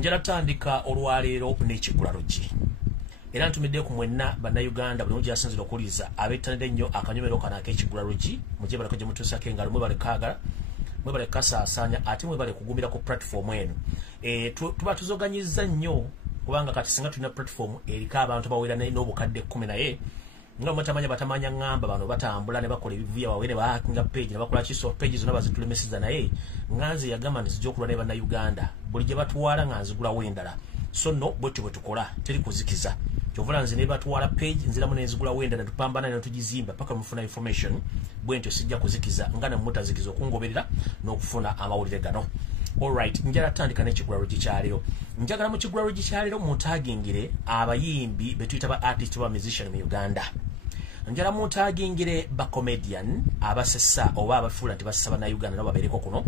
njala tandika olwaleero n'ekigula luggi era ntumidde ku mwenna bannayuganda buli mujja asinzira okuliza abettanidde ennyo akanyomero kano ak'ekigula luggi mujje baleko gye mutuusako engalo mwebale kaagala mwebale kasaasaanya ate mwebale kugumira ku platform eno tuba tuzoganyizza nnyo kubanga kati singa tulina platform eriko abantu bawera n'obukadde 10 naye nga mutamanya batamanya ngamba bano batambula ne bakola ebivuya wawe ne bahakinga page ne bakola kiso page zonna bazitulemesiza naye nganze yagamba nti zijja okulwa ne bannayuganda buli gye batuwala nganzigula wendala so no bwetyo bwe tukola teri kuzikiza kyovula nze ne batuwala page nziramu n'enzigula wendala tupambana ne tugizimba paka mufuna information bwentyo sijja kuzikiza nga namutazikiza okungoberera n'okufuna amawulire gano. Alright, njala tandika n'ekigula luggi kyaleero. Njagala mu kigula luggi kyaleero mutagingire abayimbi betuyita ba artist ba musician mu Uganda. Njala mutagingire ba comedian abasessa oba abafuula nti basaba na Uganda nabo babeereko kuno.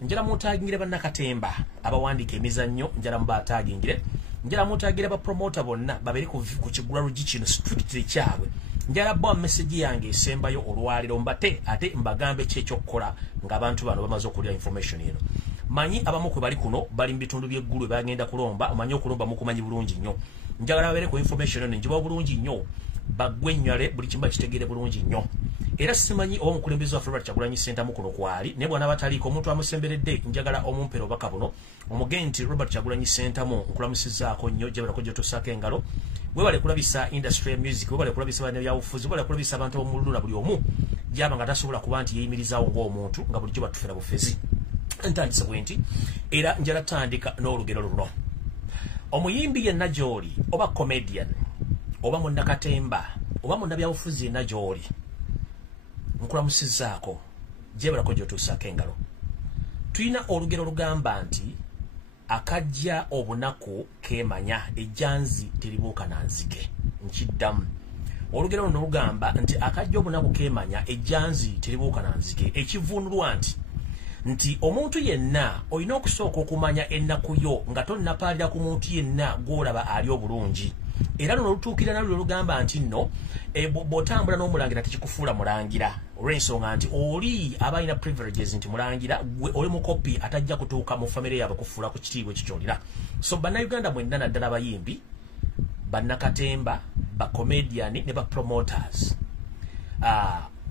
Njala mutagingire ba nakatemba abawandiika emizannyo njala mubatagingire. Njala mutagingire ba promoter bonna babeereko ku kigula luggi kino strictly kyabwe. Njala bwa message yange esembayo olwaliro mbate ate mbagambe kyekyokukola ng'abantu bano bamaze okulya information eno. Manyi abamu kwe bali kuno bali mbitundu by'eggulu bagenda kulomba omanyi okulomba mukumanyi bulungi nnyo njagala babeere ku information eno njiba bulungi nnyo bagwennyale buli kimu bakitegere bulungi nnyo era simanyi oba omukulembeze waffe Robert Kyagulanyi Ssentamu kuno kwali naye bwana bataliiko omuntu amusemberedde njagala omumpero obubaka buno omugenti Robert Kyagulanyi Ssentamu nkulamusizaako nnyo gyebalako gyotusaako engalo webale kulabisa industry ya music webale kulabisa bane byabufuzi webale kulabisa abantu b'omululu na buli omu gyaba nga tasobola kuba nti yeeyimirizaawo ng'omuntu nga bulijjo batufera bufezi ntandise bwenti era njala tandika n'olugero luno omuyimbi yenna gy'oli oba comedian oba munnakatemba oba munnabyabufuzi yenna gy'oli nkulamusizaako gyebalako gy'otuusaako engalo tulina olugero lugamba nti akajja obunaku keemanya ejjanzi teribuuka na nzige nkiddamu olugero luno lugamba nti akajja obunaku keemanya ejjanzi teribuuka na nzige ekivuunulwa nti omuntu yenna olina okusooka okumanya ennaku yo nga tonnapaalira ku muntu yenna gw'olaba ali obulungi era luno lutuukira nalwo lugamba nti nno bw'otambula n'omulangira tekikufuula mulangira olw'ensonga nti oli aba alina privileges nti mulangira gwe oli mukopi atajja kutuuka mu famire yaabwe kufuula ku kitiibwa ekikyolira so bannayuganda mwenna naddala abayimbi bannakatemba bacomedian ne bapromoters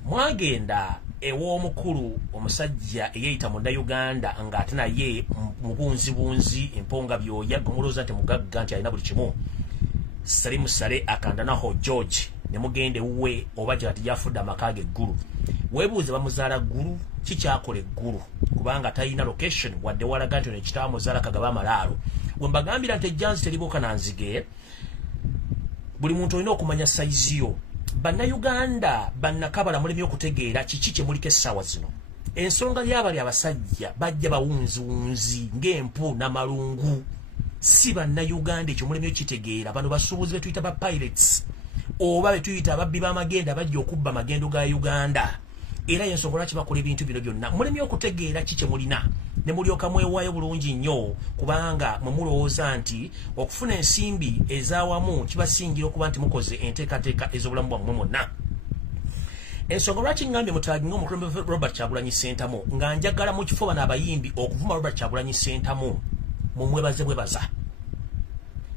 mwagenda ew'omukulu omusajja eyeyita munnayuganda ng'ate naye mubunzibunzi emponga byoya gomulooza nti mugagga nti alina buli kimu Salimu Sale akandanaho George ne mugende we oba gyati yafudde amaka ge eggulu weebuuze bamuzaala ggulu kikyakola eggulu kubanga talina location wadde walaga nti nekitaamuzaala kagaba amalaalo bwe mbagambira nti ejjanzi teribuuka na nzige buli muntu olina okumanya sayizi yo bannayuganda bannakabala mulemye okutegeera kiki kye muliko essaawa zino ensonga ly'abali abasajja bajja bawunziwunzi ng'empu n'amalungu si bannayuganda ekyo mulemye okitegeera bano basuubuzi betuyita ba pirates oba betuyita ababbi b'amagenda bajja okubba amagendo ga Uganda era y'ensonga lwaki bakola ebintu bino byonna mulemye okutegeera kiki kye mulina ne mulyoka mwewaayo bulungi nnyo kubanga mwe mulowooza nti okufuna ensimbi ez'awamu kibasingira okuba nti mukoze enteekateeka ez'obulamu bwammwe mwonna ensonga lwaki ngambye mutaginga omukulembeze Robert Kyagulanyi Ssentamu nga njagala mu kifo bano abayimbi okuvuma Robert Kyagulanyi Ssentamu mumwebaze bwebaza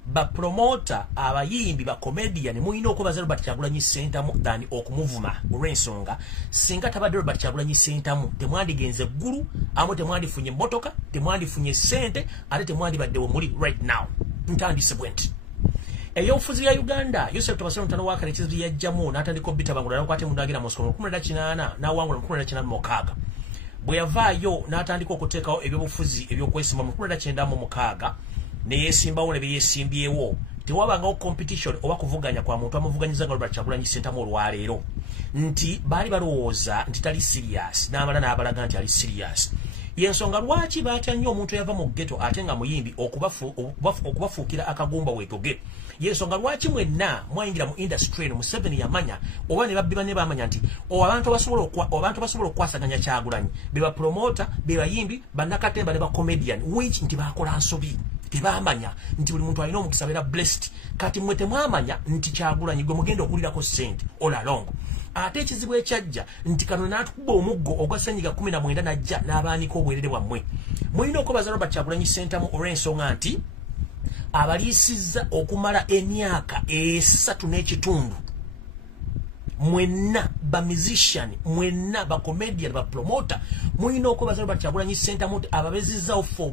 bapromota abayimbi bacomedian mulina okwebaza Robert Kyagulanyi Ssentamu than okumuvuma olw'ensonga singa tabadde Robert Kyagulanyi Ssentamu temwandigenze eggulu amwe temwandifunye emmotoka temwandifunye ssente ate temwandibaddewo muli right now ntandise bwenti ey'obufuzi ya Uganda Yosef Tobasano mutano wa Karekizi yajjamu n'atandika obitabangula n'akwata emundu agira mu nsonga 18 n'awangula 19 bwe yavaayo n'atandika okuteekawo ebyobufuzi ebyokwesimba mu 19 ne yesimbawo ne byeyeesimbyewo tewabangawo competition oba kuvuganya kwa muntu amuvuganyiza nga Robert Kyagulanyi Ssentamu olwaleero nti baali balowooza nti tali serious n'amala n'abalaga nti ali serious yensonga lwaki baatya nnyo omuntu eyava mu ghetto ate nga muyimbi okubafuukira akagumba weetoge yensonga lwaki mwenna mwayingira mu industry eno Museveni yamanya oba ne babbi bane baamanya nti abantu basobola okwasaganya Kyagulanyi be bapromota be bayimbi bannakatemba ne bacomedian which nti bakola nsobi tebamanya nti buli muntu alina omukisa beera blessed kati mwe temwamanya nti Kyagulanyi gwe mugenda okulirako ssente all along ate ekizibu ekyajja nti kano n'atukuba omuggo ogwa ssenyiga 19 n'ajja n'abaanika obwerere bwammwe mulina okwebaza Robert Kyagulanyi Ssentamu olw'ensonga nti abalisiza okumala emyaka 3 n'ekitundu mwenna ba musician mwenna ba comedian ba promoter mulina okubaza Robert Kyagulanyi Ssentamu ababeziza for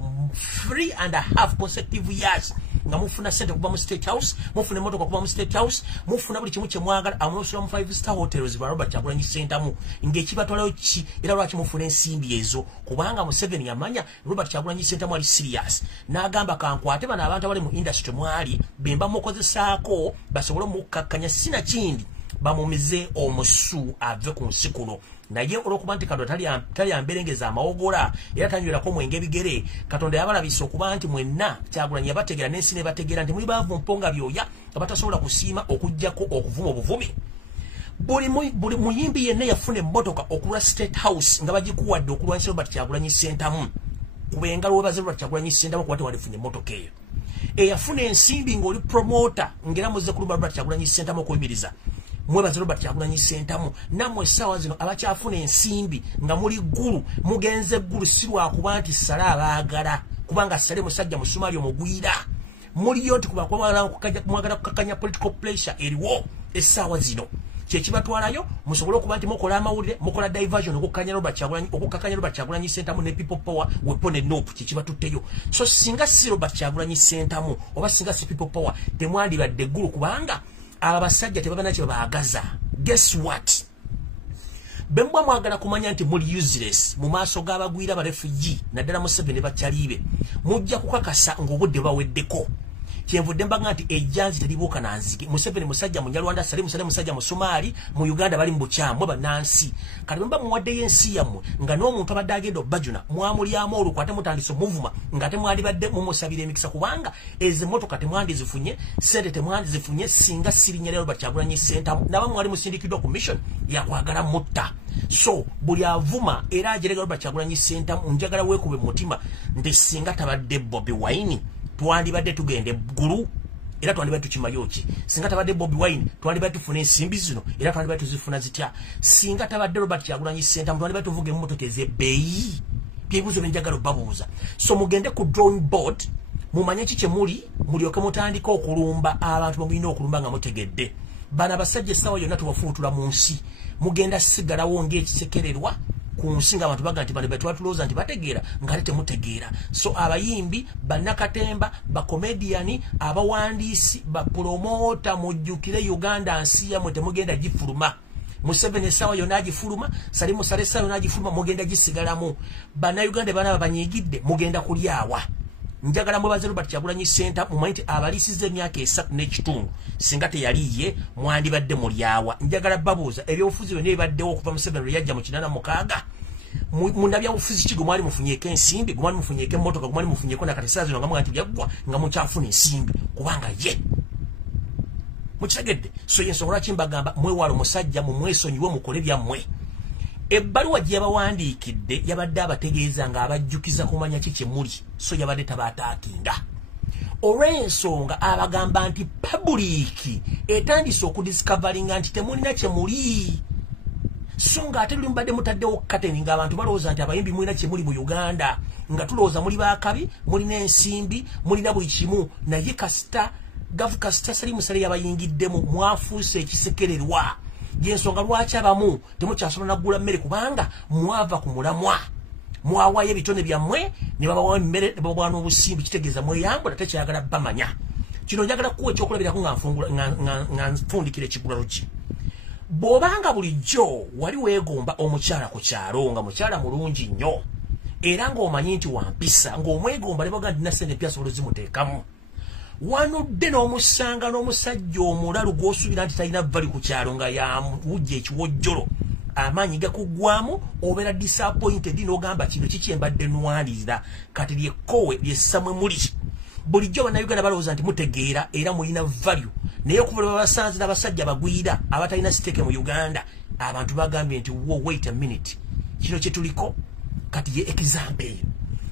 3.5 consecutive years nga mufuna sente kuba mu State House mufuna motoka kuba mu State House mufuna buli kimu kyemwagala amusula mu 5-star hotels ba Robert Kyagulanyi Ssentamu ng'ekibatwalayo ki era lwaki mufuna ensimbi ezo kubanga Museveni yamanya Robert Kyagulanyi Ssentamu ali serious n'agamba kankwate bana abantu abali mu industry mwali bemba mukozesaako basobole mukakkanya sina kindi bamumize omusu ave ku nsikulo naye olwokuba nti Katonda tali amberengeza amawogola era tanywerako mwenge bigere Katonda yabalabisa okuba nti mwenna Kyagulanyi yabategera n'ensi ne bategeera nti muli baavu mponga byoya abatasobola kusiima okujjako okuvuma obuvumi buli muyimbi yenna yafuna emmotoka okulwa State House nga bagikuwadde okulwanyisa Robert Kyagulanyi Ssentamu kubenga lwebaze Robert Kyagulanyi Ssentamu kuba tewalifunye emmotoka eyo eyafuna ensimbi ng'oli promoter ngera muze kulumba Robert Kyagulanyi Ssentamu okuyimiriza mwebaze Robert Kyagulanyi Ssentamu namwe essaawa zino abakyafuna ensimbi nga muli ggulu mugenze ggulu si lwakuba nti sala abaagala kubanga sale musajja musumaali omugwira muliyo nti kuba mwagala kukakanya political pressure eriwo essaawa zino kyekibatwalayo musobole okuba nti mukola amawulire mukola diversion okukakanya Robert Kyagulanyi Ssentamu ne people power weapon and nope kyekibatutteyo so singa si Robert Kyagulanyi Ssentamu oba singa si people power temwandibadde ggulu kubanga abasajja tebabana kye baagaza guess what bembwa mwagala kumanya nti muli useless mu maaso g'abagwira ba refugee naddala Museveni bakyalibe mujja kukakasa ng'obudde baweddeko kyenvudde mbanga nti ejjanzi teribuuka nanzige Museveni musajja munyalwanda sali musajja musumaali mu Uganda bali mu bukyamu bannansi kati bemba muwaddeyo ensi yammwe nga n'omuntu abadde agenda obbajuna mwamulyamu olukwate mutandise omuvuma nga temwandibadde mumusabira emikisa kubanga ezo emmotoka temwandizifunye sente temwandizifunye singa sirinya Robert Kyagulanyi Ssentamu naba mwali musindikiddwa ku mission yakwagala mutta so buli avuma era ajerega Robert Kyagulanyi Ssentamu njagala weekube mu mutima nti singa tabadde Bobi Wine twandibadde tugenda eggulu era twandibadde tukimayoki singa tabadde Bobi Wine twandibadde tufuna ensimbi zino era twandibadde tuzifuna zitya singa tabadde Robert Kyagulanyi Ssentamu twandibadde tuvuga emmotoka ez'ebbeeyi byebuuzo byenjagala obbabuuza so mugende ku drawing board mumanye ki kye mulyoke mutandika okulumba abantu bamulina okulumba nga mutegedde bana basajja essaawa yonna tubafuutula mu nsi mugenda sigalawo ng'ekisekererwa ku nsi nga abantu baga nti bano betwatulooza nti bategeera ngate temutegeera so abayimbi bannakatemba bakomediyani abawandiisi bapromota mujjukire Uganda nsi yammwe temugenda gifuluma Museveni essaawa yonna agifuluma sali musale essaawa yonna agifuluma mugenda gisigalamu bannayuganda bana babanyigidde mugenda kulyawa njagala mwebaze Robert Kyagulanyi Ssentamu mumanyi nti abalisiza emyaka 3 n'ekitundu singa teyaliye mwandibadde mulyawa njagala babuuza ebyobufuzi byonna ebibaddewo okuva Museveni lwe yajja mu 86 munnabyabufuzi ki gwe mwali mufunyeeko ensimbi gwe mwali mufunyeeko emmotoka gwe mwali mufunyeeko nakati essaawa zino nga muga nti byaggwa nga mukyafuna ensimbi kubanga ye mukitegedde so yensonga lwaki mbagamba mwewala omusajja mumwesonyiwe mukole byammwe ebbaluwa gye yabawandiikidde yabadde abategeeza nga abajjukiza kumanya ki kye muli so yabadde tabaataakinga olw'ensonga abagamba nti pabuliiki etandise okudiscoveringa nti temulina kye muli so nga ate luli mubadde mutaddewo kateni ng'abantu balowooza nti abayimbi mulina kye muli mu Uganda nga tulowooza muli baakabi mulina ensimbi mulina buli kimu naye kasita sali musale yabayingiddemu mwafuuse ekisekererwa yensonga lwaki abamu temukyasobola naggula mmere kubanga mwava ku mulamwa mwawayo ebitone byammwe ne babawa emmere ne babawa n'obusimbi kitegeeza mweyambula tekyayagala bamanya kino njagala kuwa ekyokulabirako nga nfundikira ekigulalo ki bw'obanga bulijjo wali weegomba omukyala ku kyalo nga mukyala mulungi nnyo era ng'omanyi nti wampisa ng'omwegomba ne baga nti nasente empya asobola zimuteekamu wanudde n'omusanga n'omusajja omulalu gw'osuubira nti talina vali ku kyalo nga yawujja ekiwojjolo amaanyi gakuggwamu obeera disappointed n'ogamba kino kikyembadde nwanirira kati lyekkowe lyessamwe muli bulijjo bannayuganda balowooza nti mutegeera era mulina value naye okuva lwe babasanze n'abasajja bagwira abatalina siteeke mu Uganda abantu bagambye nti wait a minute kino kye tuliko kati ye example eyo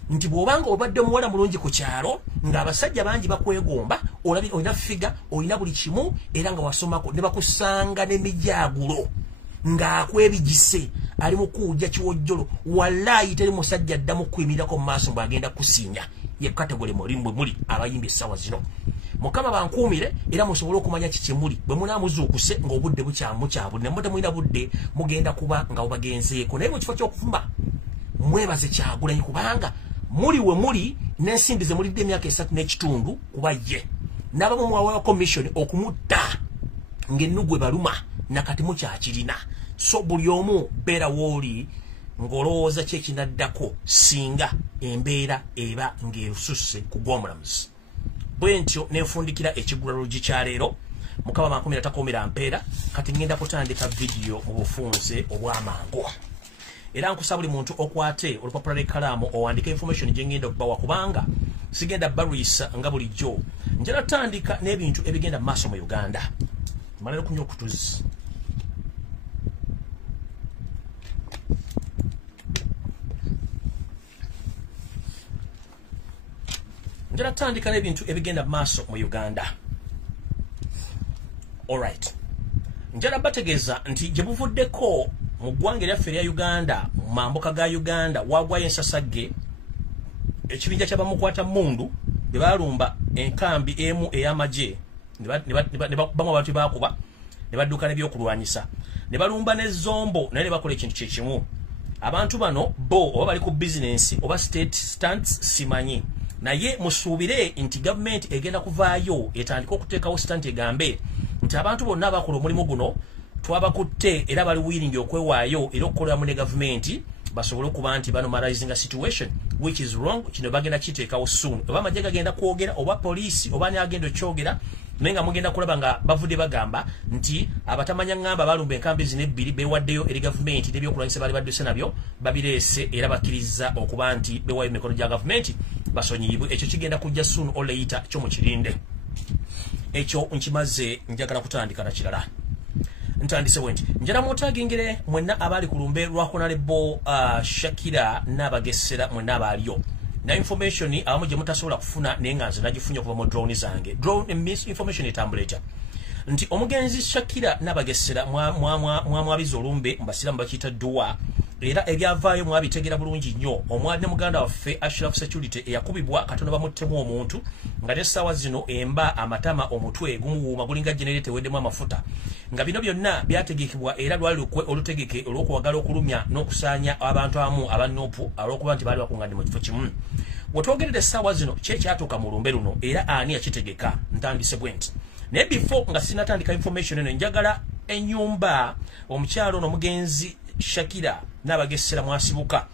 nti bw'obanga obadde omuwala mulungi ku kyalo ng'abasajja bangi bakwegomba olina figa olina buli kimu era nga wasomako ne bakusanga n'emijaagulo ng'akwebigise ali mu kuwujja kiwojjolo wallaayi teri musajja addamu kuyimirako mu maaso bw'agenda kusiinya ye category mulimwe muli abayimbi sawa zino mukama bankuumire era musobole okumanya kikimuli bwe munamuzuukuse ng'obudde bukyamukyabudde ne mute mwina budde mugenda kuba nga obagenzeeko naye mu kifo ky'okufumba mwebaze Kyagulanyi kubanga muli we muli n'ensimbi ze mulidde emyaka 3 n'ekitundu kuba ye n'abamu mwawa commission okumutta ng'ennugwe baluma nakati mukyakirina so buli omu beera wooli ng'olowooza kyekinaddako singa embeera eba ng'esusse ku gw'omulamuzi bwe ntyo nenfundikira ekigulalogi kya leero mukama makumira takomera mpeera kati ngenda kutandika vidiyo mu bufunze obw'amangu era nkusaba buli muntu okwate olupapula lw'ekkalaamu owandika information gye ngenda okubawa kubanga sigenda barwisa nga bulijjo njala tandika n'ebintu ebigenda mu maaso mu Uganda malero kunywa okutuzi njala tandika n'ebintu ebigenda mu maaso mu Uganda. Alright, njala bategeeza nti gye buvuddeko mu ggwanga lyaffe erya Uganda mu mambuka ga Uganda wagwayo ensasagge ekibinja ky'abamukwata mundu bye balumba enkambi emu ey'amagye ne bamu abantu bakuba ne badduka n'ebyokulwanyisa ne balumba n'ezombo naye ne bakola ekintu kyekimu abantu bano bo oba bali ku bizinensi oba state stunts simanyi naye musuubire nti gavumenti egenda kuvaayo etandika okuteekawo stunt egambe nti abantu bonna abakola omulimu guno twabakutte era bali willing okwewaayo era okukoleramu ne gavumenti basobole okuba nti banomarizing a situation which is wrong kino bagenda kiteekawo soon oba amagye gagenda kwogera oba poliisi oba neagenda okyogera naye nga mugenda kulaba nga bavudde bagamba nti abatamanya ngamba balumba enkambi zino ebbiri beewaddeyo eri gavumenti n'ebyokulwanyisa bali badduse nabyo babireese era bakkiriza okuba nti bewaayo emikono gya gavumenti basonyiyibwe ekyo kigenda kujja soon or later kyo mukirinde ekyo nkimaze njagala kutandika na kirala ntandise bwenti njala mwotagingire mwenna abali ku lumbe lwa Honorable Shakira n'abagesera mwenna abaaliyo na information abamu gye mutasobola kufuna naye nga nze nagifunye okuva mu drone zange drone information etambuleta nti omugenzi Shakira n'abagesera mwamwabiza olumbe mbasiramu bakiyita duwa era ebyavaayo mwabitegera bulungi nnyo omwali ne muganda waffe Ashraf Security eyakubibwa katono bamuttemu omuntu nga n'essaawa zino emba amatama omutwe gumuwuuma gulinga generator weddemu amafuta nga bino byonna byategekebwa era lwali lukwe olutegeke olw'okuwagala okulumya n'okusaanya abantu abamu abanopu olw'okuba nti baali bakunganye mu kifo kimu wetwogerera essaawa zino kyekyatuuka mu lumbe luno era ani yakitegeka ntandise bwenti naye before nga sinatandika information eno njagala ennyumba omukyalo ono mugenzi Shakira n'abagesera mwasibuka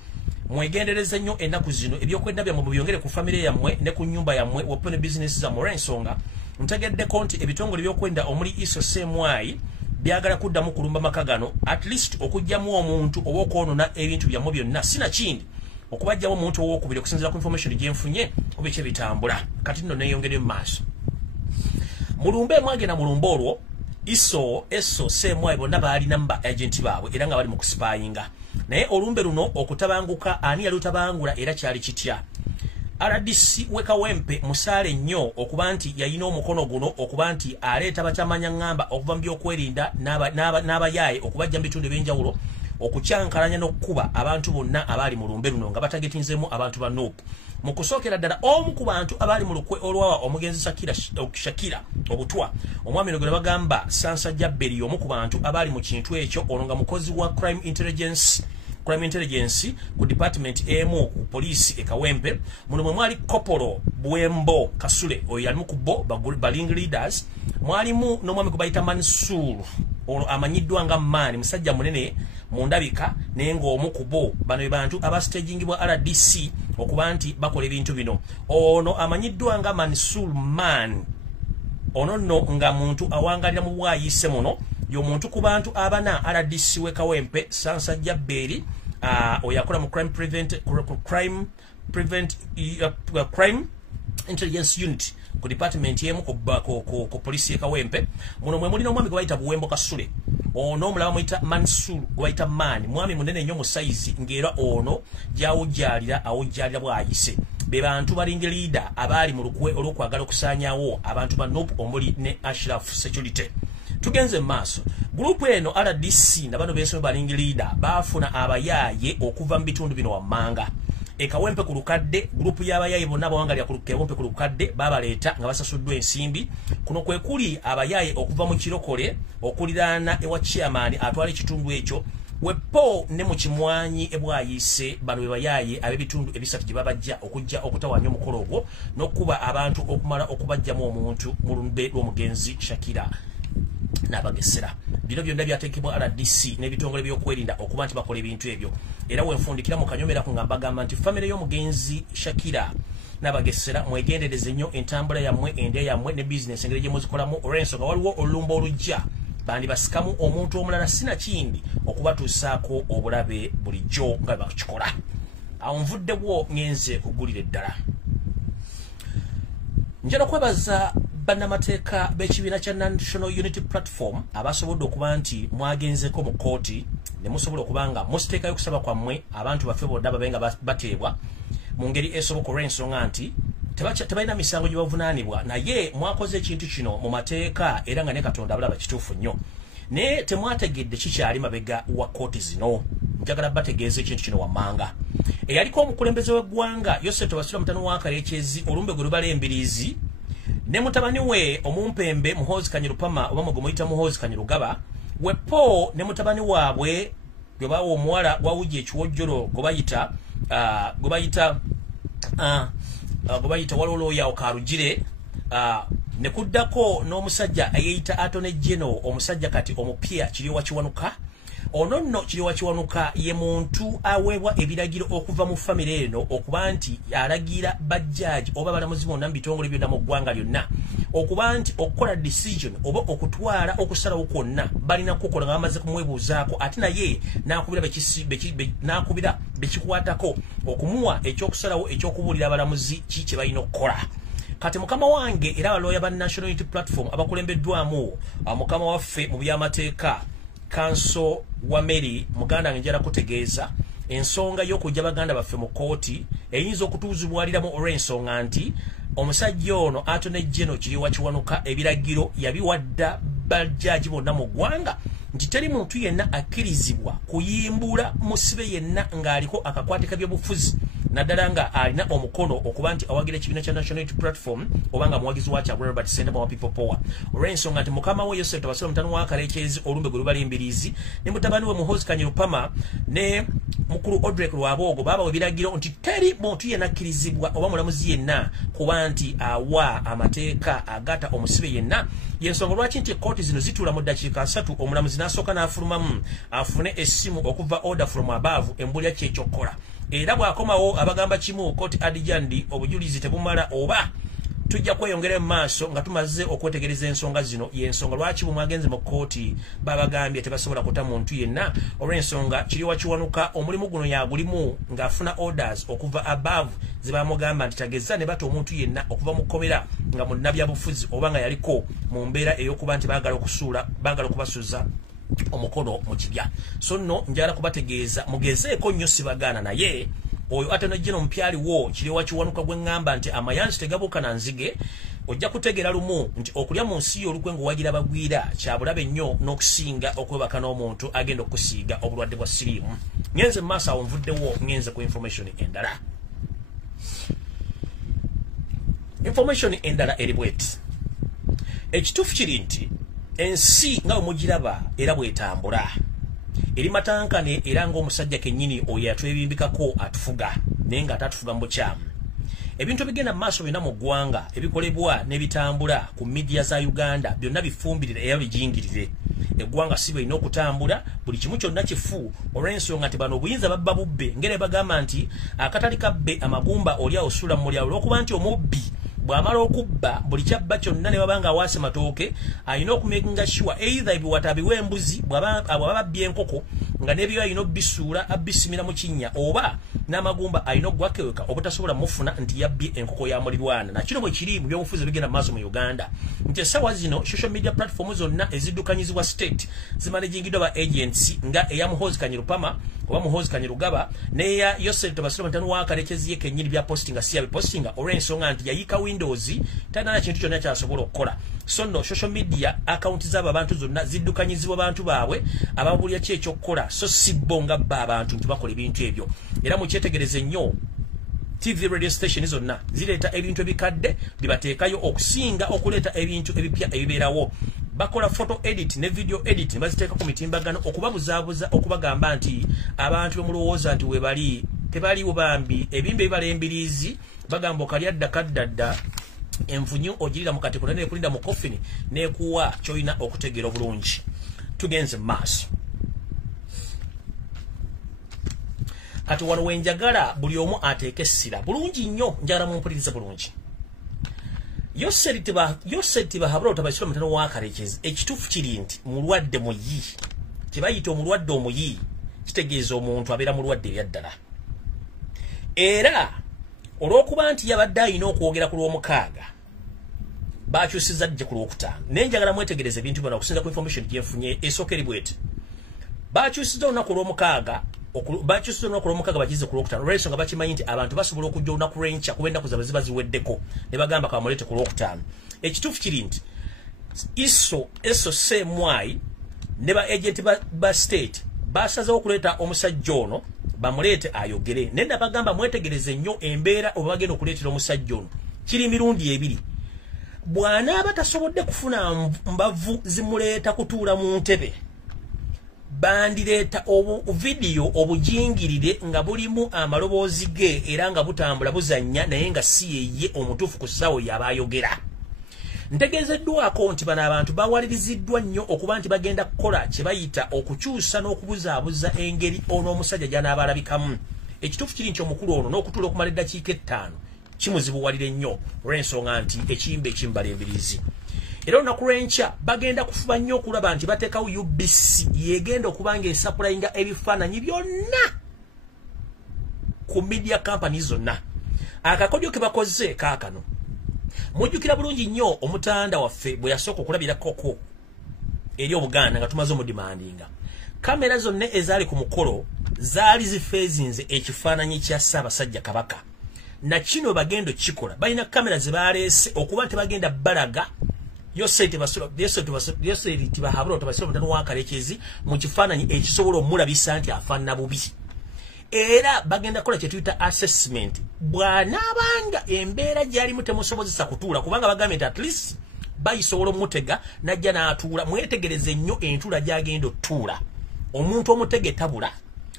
mwegendereza nnyo ennaku zino ebyokwenda byammwe mubyongere ku famire yammwe ne ku nnyumba yammwe wopene business zammwe olw'ensonga ntegeddeko nti ebitongole byokwenda omuli iso semwayi byagala kuddamu kulumba maka gano at least okugyamu omuntu oba okwonona ebintu byammwe byonna sinakindi okubajjamu omuntu owokubiri okusinziira ku information gye nfunye kuba ekyebitambula kati nno neeyongere mu maaso mulumbe mwagenda mulumbe olwo iso semwayi bonna baalina mu ba agenti baabwe era nga bali mu kuspayinga naye olumbe luno okutabanguka ani yali lutabangula era kyali kitya RDC wekawempe musaale nnyo okuba nti yayina omukono guno okuba nti aleeta batamanya ngamba okuva mu byokwerinda n'abayaaye okubajja mu bitundu ebyenjawulo okukyankalanya n'okkuba abantu bonna abaali mu lumbe luno nga batagetinzemu abantu ba NOP mu kusookera ddala omu ku bantu abaali mu lukwe olwawa omugenzi Shakira obutwa omwami no gwe bagamba Sansajja Beri omu ku bantu abaali mu kintu ekyo ono nga mukozi wa crime intelligence ku department emu ku poliisi ekawempe muno mwe mwali Kopolo Bwembo Kasule oyo yalimu ku bo baling leaders mwalimu n'omwami gwe bayita Mansur ono amanyiddwa nga maani musajja munene mu ndabika naye ng'omu ku bo bano bantu abastagingibwa RDC okuba nti bakola ebintu bino ono amanyiddwa nga Mansur Man ono nno nga muntu awangalira mu bwayise muno y'omuntu ku bantu abana RDC wekawempe Sansajja Beri oyo akola mu crime intelligence unit ku department yemu ku poliisi ekawempe muno mwe mulina omwami gwe bayita Buwembo Kasule ono omulaba muyita Mansur gwe bayita Maani mwami munene nnyo mu saizi ng'era ono awujjalira bwayise be bantu balinga leader abaali mu lukwe olw'okwagala okusaanyawo abantu ba NOP omuli ne Ashraf Security tugenze maaso grupu eno RDC na bano beesome balinga leader baafuna abayaaye okuva mu bitundu bino wammanga ekawempe ku lukadde grupu y'abayaye bonna abawangalira ku kawempe ku lukadde babaleeta nga basasuddwa ensimbi. Kuno kwe kuli abayaye okuva mu kirokole okuliraana ewa chairman atwala ekitundu ekyo. Wepo ne mu kimwanyi ebwayise bano bebayaye ab'ebitundu ebisatu gye babajja okujja okutawanya omukolo ogwo n'okuba abantu okumala okubajjamu omuntu mu lumbe lw'omugenzi Shakira n'abagesera. Bino byonna byateekebwa RDC n'ebitongole by'okwerinda okuba nti bakola ebintu ebyo. Era wenfundikira mu kanyomera ku ngamba gamba nti famire y'omugenzi Shakira n'abagesera mwegendereze nnyo entambula yammwe, endya yammwe ne bizinesi engeri gye muzikolamu olw'ensonga waliwo olumba olujja bandi basikamu omuntu omulala sina kindi okubatuusaako obulabe bulijjo nga bakikola. Awo nvuddewo ngenze kugulira eddala. Njala kwebaza bannamateeka b'ekibiina kya National Unity Platform abasobodde okuba nti mwagenzeko mu kooti ne musobola okuba nga musiteekayo okusaba kwammwe abantu baffe bonna babe nga bateebwa mu ngeri esoboka olw'ensonga nti tebalina misango gye bavunaanibwa naye mwakoze ekintu kino mu mateeka era nga ne Katonda abalaba kituufu nnyo. Naye temwategedde kikyali mabega wa kooti zino. Njagala bategeeza ekintu kino wammanga. Eyaliko omukulembeze w'eggwanga Yosefu Wasula mutano wa Kalekyezi olumbe gwe lubala embiriizi ne mutabani we omumpembe Muhoozi Kanyirupama oba mwe muyita Muhoozi Kanyirugaba wepo ne mutabani waabwe gwe bawa omuwala wawujja ekiwojjolo gwe bayita walolooya okarugire ne kuddako n'omusajja ayeyita Attorney General omusajja kati omupya Kiryowa Kiwanuka. Ono nno Kiryowa Kiwanuka ye muntu aweebwa ebiragiro okuva mu famire eno okuba nti alagira bajjaji oba balamuzi bonna mu bitongole byonna mu ggwanga lyonna okuba nti okukola decision oba okutwala okusalawo kwonna balina kukola nga bamaze kumwebuuzaako ate naye n'akubira bekikwatako okumuwa ekyokusalawo ekyokubuulira abalamuzi ki kye balina okukola. Kati mukama wange era abalooya ba National Unity Platform abakulembeddwamu mukama waffe mu by'amateeka Kanso wa Mary muganda njala kutegeeza ensonga y'okujja baganda baffe mu kooti eyinza okutuuzibwaliramu olw'ensonga nti omusajja ono Attorney General Kiryowa Kiwanuka ebiragiro yabiwadda bajjaji bonna mu ggwanga nti teri muntu yenna akkirizibwa kuyimbula musibe yenna ng'aliko akakwateka by'obufuzi naddala nga alina omukono okuba nti awagira ekibiina kya National Unity Platform obanga muwagizi wakya Robert Sendama wa People Power olw'ensonga nti mukama we Yosefu Wasula mutano wa Kalekyezi olumbe gwe lubala embiriizi ne mutabani we Muhoozi Kanyirupama ne mukulu Odrek Lwaboogo baba ebiragiro nti teri muntu yenna akkirizibwa oba mulamuzi yenna kuba nti awa amateeka agata omusibe yenna. Yensonga lwaki nti kooti zino zituula mu ddakiika 3 omulamuzi n'asooka n'afulumamu afune essimu okuva order from above embulya kye ekyokukola. Era bw'akomawo abagamba kimu kooti adijandi obujulizi tebumala oba tujja kweyongera mu maaso nga tumaze okwetegereza ensonga zino. Yensonga lwaki bumwagenze mu kooti babagambye tebasobola kuta muntu yenna olw'ensonga Kiryowa Kiwanuka omulimu guno yagulimu ng'afuna orders okuva above ze bamugamba nti tageza ne bata omuntu yenna okuva mu kkomera nga munnabyabufuzi oba nga yaliko mu mbeera ey'okuba nti baagala okubasuuza omukono mu kibya. So nno njala kubategeeza mugezeeko nnyo sibagaana naye oyo Attorney General mpyaliwo Kiryowa Kiwanuka gwe ngamba nti amayanzi tegabuuka na nzige ojja kutegera lumu nti okulya mu nsi y'olukwe ng'owagira bagwira kya bulabe nnyo n'okusinga okwebaka n'omuntu agenda okusiiga obulwadde bwa siriimu. Ngenze mu maaso awo nvuddewo ngenze ku information endala. Information endala eri bweti ekituufu kiri nti ensi nga mugiraba era bwetambula eri matankane era ng'omusajja kennyini oyo atwebimbikako atufuga naye nga atatufuga mu bukyamu. Ebintu ebigenda mu maaso byonna mu ggwanga ebikolebwa n'ebitambula ku media za Uganda byonna bifumbirire era bijingirire. Eggwanga si bwelina okutambula buli kimu kyonna kifu olw'ensonga nti bano obuyinza babba bubbe ngere bagamba nti akatali kabbe amagumba oli awosula mu mulyawo olw'okuba nti omubbi bw'amala okubba buli kyabba kyonna ne babanga awaase matooke alina okumakinga sure either ebiwata abiwa embuzi bw'aba babbye enkoko nga n'ebyo alina obbisuula abbisimira mu kinnya oba n'amagumba alina okugwakeweka obutasobola mufuna nti yabbye enkoko ya mulirwana. Nakino bwe kiri mu byobufuzi bigenda mu maaso mu Uganda nti essaawa zino social media platform zonna eziddukanyizibwa state zimanagingiddwa ba agency nga eya Muhoozi Kanyirupama oba Muhoozi Kanyirugaba n'eya Yosefu Wasula mutano wa Kalekyezi ye kennyini bya postinga si yabipostinga olw'ensonga nti yayiika Windows talina kintu kyonna kyasobola okukola. So nno social media account z'abo abantu zonna ziddukanyizibwa bantu baabwe ababulya ki ekyokukola so si bo nga bba abantu nti bakola ebintu ebyo. Era mukyetegereze nnyo TV radio station zonna zileta ebintu ebikadde bibateekayo okusinga okuleta ebintu ebipya ebibeerawo. Bakola photo edit ne video edit ne baziteeka ku mitimbagano okubabuzaabuza okubagamba nti abantu bemulowooza nti webali tebaliwo bambi ebimbe bibala embiriizi bagamba okali adda kaddadda enfunyu ogirira mu katiko ne kulinda mu coffin ne kuwa choina okutegeera obulungi. Tugenze maaso. Kati wano wenjagala buli omu ateeke essira bulungi nnyo njagala mumpuliriza bulungi. Yoseritiba habula otabasira mutano wa karekezi ekituufu kiri nti mulwadde muyi tebayita omulwadde omuyi kitegeeza omuntu abeera mulwadde ebyaddala. Era olw'okuba nti yabadde alina okwogera ku lw'omukaaga bakyusiza ajja ku lwokutaano naye njagala mwetegereza ebintu byonna okusinza ku information gyenfunye esooka eri bweti bakyusiza olunaku lw'omukaaga bakyusiza olunaku lw'omukaaga bakize ku lwokutaano olw'ensonga bakimanyi nti abantu basobola okujja olunaku lw'enkya kuba ennaku zaabwe ziba ziweddeko ne bagamba kabamuleete ku lwokutaano. Ekituufu kiri nti eso semwai ne ba agenti ba state basazeewo okuleeta omusajja ono bamuleete ayogere naye nabagamba mwetegereze nnyo embeera oba bagenda okuleetera omusajja ono kiri mirundi ebiri. Bw'anaaba tasobodde kufuna mbavu zimuleeta kutuula mu ntebe bandireeta video obujingirire nga bulimu amaloboozi ge era nga butambula buzannya naye nga si yeye omutuufu ku ssaawa yabaayogera. Ntegeezeddwako nti bano abantu bawaliriziddwa nnyo okuba nti bagenda kukola kye bayita okukyusa n'okubuzaabuza engeri on'omusajja gy'anaaba alabikamu. Ekituufu kiri nti omukulu ono n'okutuula okumala eddakiika 5 kimuzibuwalire nnyo olw'ensonga nti ekiyimba ekimbala embiriizi. Era olunaku lw'enkya bagenda kufuba nnyo okulaba nti bateekawo UBC yegenda okuba ng'esapulayinga ebifaananyi byonna ku media company zonna. Akakodyo ke bakoze kaakano mujjukira bulungi nnyo omutanda waffe bwe yasooka okulabirako eri Obuganda nga tumaze omudimandinga. Kamera zonna ezaali ku mukolo zaali zifeezinze ekifaananyi kya Ssaabasajja Kabaka. Na kino bagendo kikola balina kamera ze baleese okuba tebagenda balaga yoseritibahabula otabasira mutano wa karekezi mu kifaananyi ekisobola omulabisa nti afaanana bubi. Era bagenda kola kye tuyita assessment bw'anaabanga embeera gy'alimu temusobozesa kutuula kubanga bagambye nti at least bayisobola omutega najja n'atuula. Mwetegereze nnyo entuula gy'agenda otuula. Omuntu omutege tabula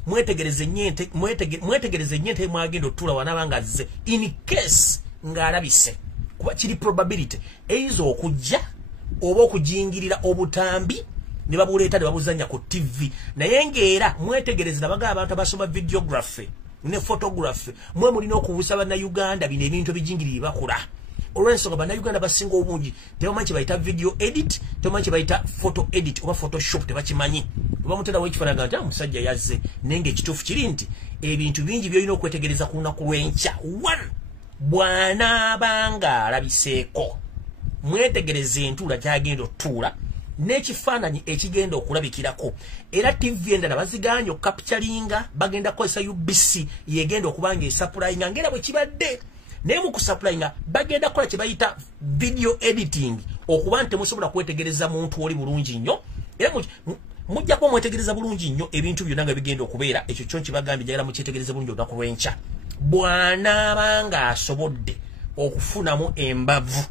mwetegereze nnyente mwagenda otuula wanaabanga azze in case ng'alabise kuba kiri probability eyinza okujja oba okujingirira obutambi ne babuleeta ne babuzanya ku TV. Naye ng'era mwetegereze nabagamba abantu abasoma videography ne photography mwe mulina okubuusa bannayuganda bino ebintu ebijingirire bakula. Olw'ensonga bannayuganda basinga obungi tebamanyi kye bayita video edit tebamanyi kye bayita photo edit oba photoshop tebakimanyi. Bamuterawo ekifaananyi nti omusajja yazze naye ng'ekituufu kiri nti ebintu bingi by'olina okwetegereza ku lunaku lw'enkya. Bw'anaabanga alabiseeko mwetegereze entuula gy'agenda otuula n'ekifaananyi ekigenda okulabikirako. Era TV endala baziganya okukapitalinga bagenda kukozesa UBC yegenda okuba ng'esapulayinga ng'era bwe kibadde. Naye mu kusapulayinga bagenda kukola kye bayita video editing okuba nti temusobola kwetegereza muntu oli bulungi nnyo. Era mujja kuba mwetegereza bulungi nnyo ebintu byonna nga bigenda okubeera. Ekyo kyo nkibagambye njagala mukyetegereze bulungi olunaku lw'enkya. Bw'anaabanga asobodde okufunamu embavu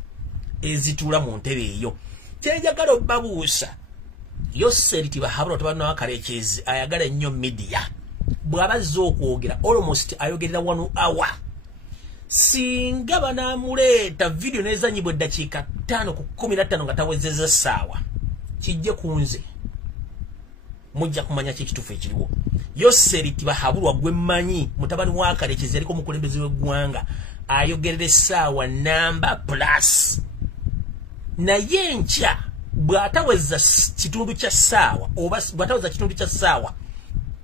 ezituula mu ntebe eyo. Kyenjagala obbabuusa yoseritibahabula otabana wa karekezi ayagala ennyo media bw'abazza okwogera almost ayogerera 1 hour. Singa banaamuleeta video n'ezanyibwa eddakiika 5 ku 15 nga tawezezza essaawa kijje ku nze mujja kumanya kyekituufu ekiriwo. Yoseritibahabulwa gwe mmanyi mutabani wa karekezi yaliko omukulembeze w'eggwanga ayogerera essaawa namba plus. Naye enkya bw'ataweza kitundu kya ssaawa oba bw'ataweza kitundu kya ssaawa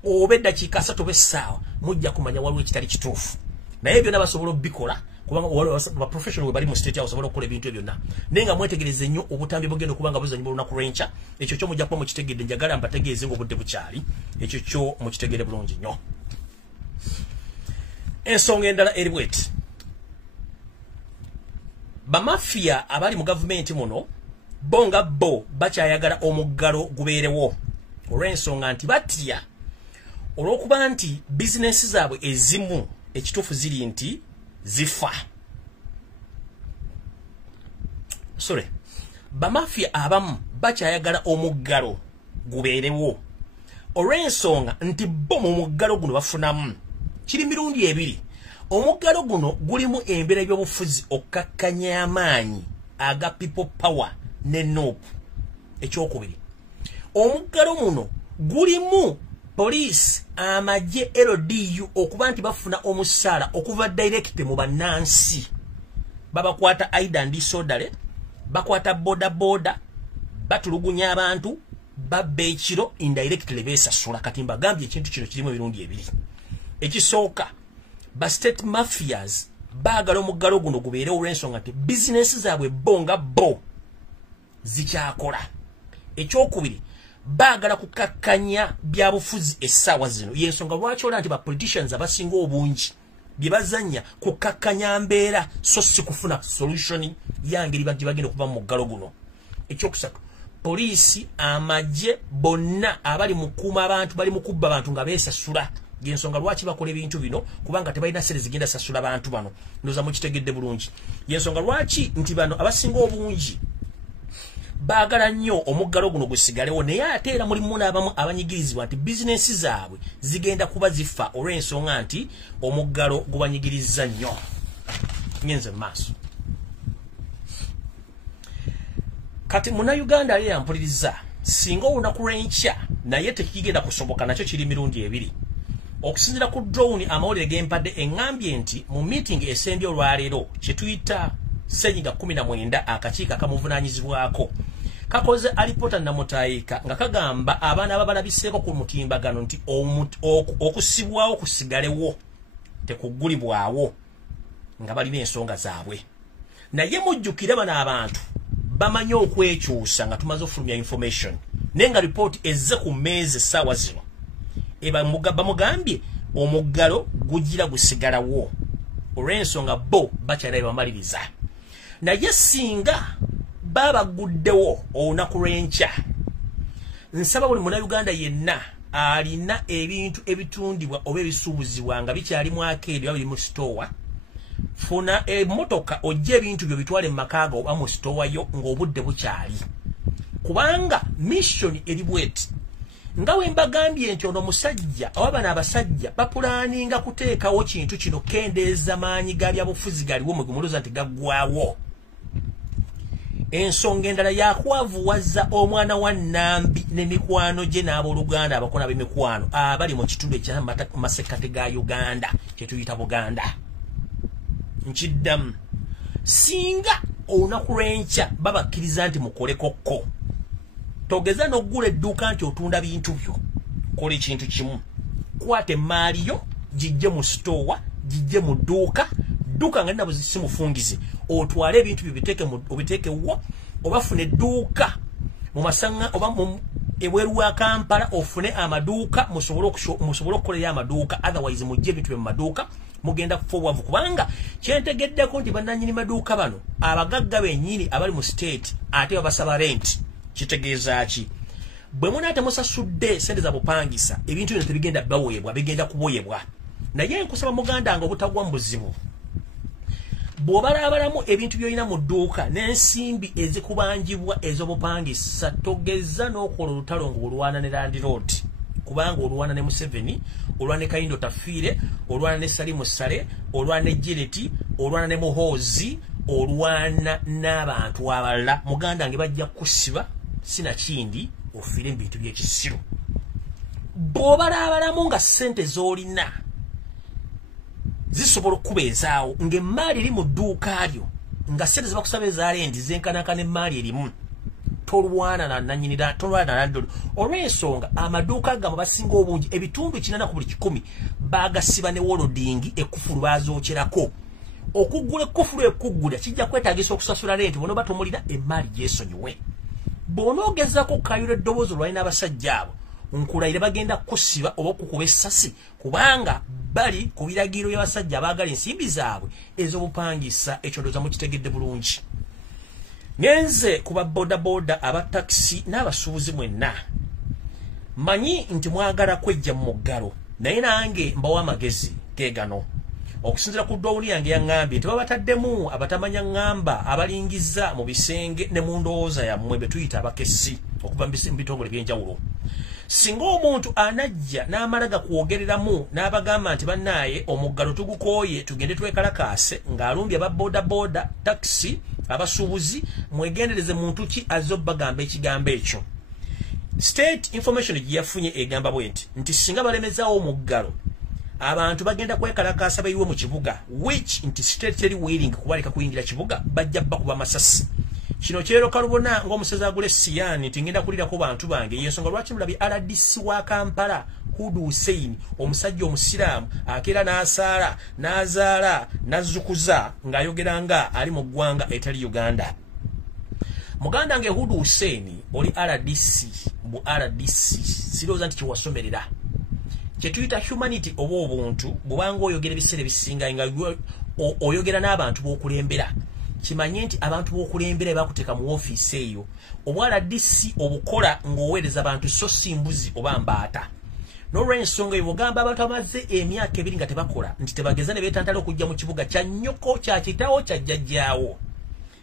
oba eddakiika 3 oba essaawa mujja kumanya waliwo ekitali kituufu. Naye byonna basobola obikola kubanga ba professional we bali mu state house basobola okukola ebintu ebyo byonna. Naye nga mwetegereze nnyo obutambi bugenda okubanga buzanyibwa olunaku lw'enkya. Ekyo kyo mujja kuba mukitegedde njagala mbategeeze ng'obudde bukyali. Ekyo kyo mukitegedde bulungi nnyo. Ensonga endala eri bweti bamafia abali mu gavumenti muno bonga bo bakyayagala omuggalo gubeerewo olw'ensonga nti batya olw'okuba nti bizinesi zaabwe ezimu ekituufu ziri nti zifa. Sorry. Bamafia abamu bakyayagala omuggalo gubeerewo. Olw'ensonga nti bo mu muggalo guno bafunamu. Kiri mirundi ebiri. Omuggalo guno gulimu embeera y'obufuzi okkakkanya amaanyi aga people power ne nope. Ekyokubiri. Omuggalo muno gulimu police amagye LDU okuba nti bafuna omusaala okuva direct mu bannansi. Babakwata aida ndi sodale, bakwata boda, batulugunya abantu, babbe ekiro indirectly besasula kati mbagambye ekintu kino kirimu ebirundi ebiri. Ekisooka ba state mafias baagala omuggalo guno gubeere olw'ensonga nti business zaabwe bonga bo zikyakola. Ekyokubiri baagala kukakkanya byabufuzi essaawa zino yensonga lwaki olaba nti ba politicians abasinga obungi bye bazanya kukakkanya mbeera so si kufuna solution yangeri bantu bagenda okuva mu muggalo guno. Ekyokusatu poliisi amagye bonna abali mu kuuma abantu bali mu kubba abantu nga beesasula yensonga lwaki bakola ebintu bino kubanga tebalina sere zigenda sasula abantu bano ndoza mukitegedde bulungi. Yensonga lwaki nti bano abasinga obungi baagala nnyo omuggalo guno gusigalewo naye ate era mulimu n'abamu abanyigirizibwa nti bizinesi zaabwe zigenda kuba zifa olw'ensonga nti omuggalo gubanyigiriza nnyo. Ngenze maaso kati Munnayuganda ali yampuliriza singa olunaku lw'enkya naye tekigenda kusoboka nakyo kiri mirundi ebiri. Okusinzira ku drone amawulire gempadde eŋŋambye nti mu meeting esembye olwaleero kye tuyita Ssenyiga 19 akakiiko akamuvunaanyizibwako kakoze alipota namutayika nga kagamba abaana ababalabiseeko ku mutimbagano nti okusibwawo kusigalewo tekugulibwawo nga balina ensonga zaabwe. Naye mujjukire bano abantu bamanyi okwekyusa nga tumaze okufulumya information naye nga report ezze ku mmeezi essaawa zino bamugambye omuggalo gugira gusigalawo olw'ensonga bo bakyalabe bamaliriza. Naye singa baba guddewo olunaku lw'enkya nsaba buli Munnayuganda yenna alina ebintu ebitundibwa oba ebisuubuzibwa nga bikyalimu akeedi oba biri mu sitoowa funa emmotoka ojja ebintu byo bitwale mu makaaga oba mu sitoowa yo ng'obudde bukyali kubanga mission eri bweti nga we mbagambye nti ono musajja oba bano abasajja bapulaaninga kuteekawo kintu kino kendeeza maanyi ga byabufuzi galiwo mwe gumuluza nti gaggwawo. Ensonga endala yakwavuwaza omwana wa Nambi n'emikwano gye n'abooluganda abakola b'emikwano abali mu kitundu eky'amasekate ga Uganda kye tuyita Buganda. Nkiddamu singa olunaku lw'enkya babakkiriza nti mukolekokko togeza n'oggula edduuka nti otunda bintu byo kola ekintu kimu kwata emaali yo gijje mu sitoowa gijje mu dduuka nga nina buzisi mufungize otwale ebintu byo obiteekewo obafune edduuka mu masanga oba ebweru wa Kampala ofune amaduuka musobole okukolera amaduuka otherwise mujje ebintu byo mu maduuka mugenda kufa obwavu kubanga kyentegeddeko nti bannannyini maduuka bano abagagga bennyini abali mu state ate babasaba rent. Kitegeeza ki bwe muna temusasudde sente za bupangisa ebintu bino tebigenda baweebwa bigenda kuboyebwa. Naye nkusaba muganda nga obutagwa mu buzibu bw'obalaabalamu ebintu by'olina mu dduuka n'ensimbi ezikubanjibwa ez'obupangisa togeza n'okola olutalo ng'olwana ne Land Road kubanga olwana ne Museveni olwana ne Kayindo Tafiire olwana ne Salimu Sale olwana ne Jireti olwana ne Muhoozi olwana n'abantu abalala muganda nge bajja kusiba sinakindi ofiire mu bintu by'ekisiru. Bw'obalaabalamu nga ssente z'olina zisobola okubeezaawo ng'emmaali eri mu dduuka lyo nga ssente zibakusaba ezaalendi zenkanakana emmaali erimu tolwana na nannyinira tolwana na landlord olw'ensonga amaduuka gamu basinga obungi ebitundu 80 ku buli 100 baagasiba ne wolodingi ekkufulu baazookyerako. Okuggula ekkufulu ekuggula kijja kwetaagisa okusasula renti bono batomulira emmaali gyesonyiwe. Bw'onoogezako okukayula eddoboozi olwalina abasajja abo nkulayira bagenda kusiba oba okukuba essasi kubanga bali ku biragiro by'abasajja abaagala ensimbi zaabwe ez'obupangisa. Ekyo ndowooza mukitegedde bulungi. Ngenze ku babodaboda abatakisi n'abasuubuzi mwenna manyi nti mwagala kwejja mu muggalo naye nange mbawa amagezi geegano okusinzira ku dowuli yange yangambye nti babataddemu abatamanya ngamba abalingiza mu bisenge ne mu ndowooza yammwe be tuyita abakessi okuva mu bitongole by'enjawulo. Singa omuntu anajja n'amalaga kwogereramu n'abagamba nti bannaaye omuggalo tugukooye tugende twekalakaase ng'alumbye aba bodaboda taxi abasuubuzi mwegendereze muntu ki azze obbagamba ekigambo ekyo. State information gye yafunye egamba bwenti nti singa balemezaawo omuggalo abantu bagenda kwekalakaasa bayiwe mu kibuga which nti state teri willing kubaleka kuyingira kibuga bajja bakuba masasi. Kino kyero kalubona ng'omusezi agula Siyani nti ngenda kulirako bantu bange yensonga lwaki mulabye RDC wa Kampala Hudu Hussein omusajja omusiraamu akeera n'asaala n'azaala n'azzukuza ng'ayogeranga ali mu ggwanga etali Uganda. Muganda nge Hudu Hussein oli RDC bu RDC sirowooza nti kyewasomerera kyetuyita humanity oba obuntu bwubanga oyogera ebiseera ebisinga nga oyogera n'abantu b'okulembera kimanye nti abantu b'okulembera bakuteeka mu ofiisi eyo obwa RDC obukola ng'oweereza abantu so si mbuzi oba mbaata. N'olw'ensonga eyo bw'ogamba abantu amaze emyaka ebiri nga tebakola nti tebageza ne beetantala okujja mu kibuga kya nnyoko kya kitaawo kya jjajjaawo.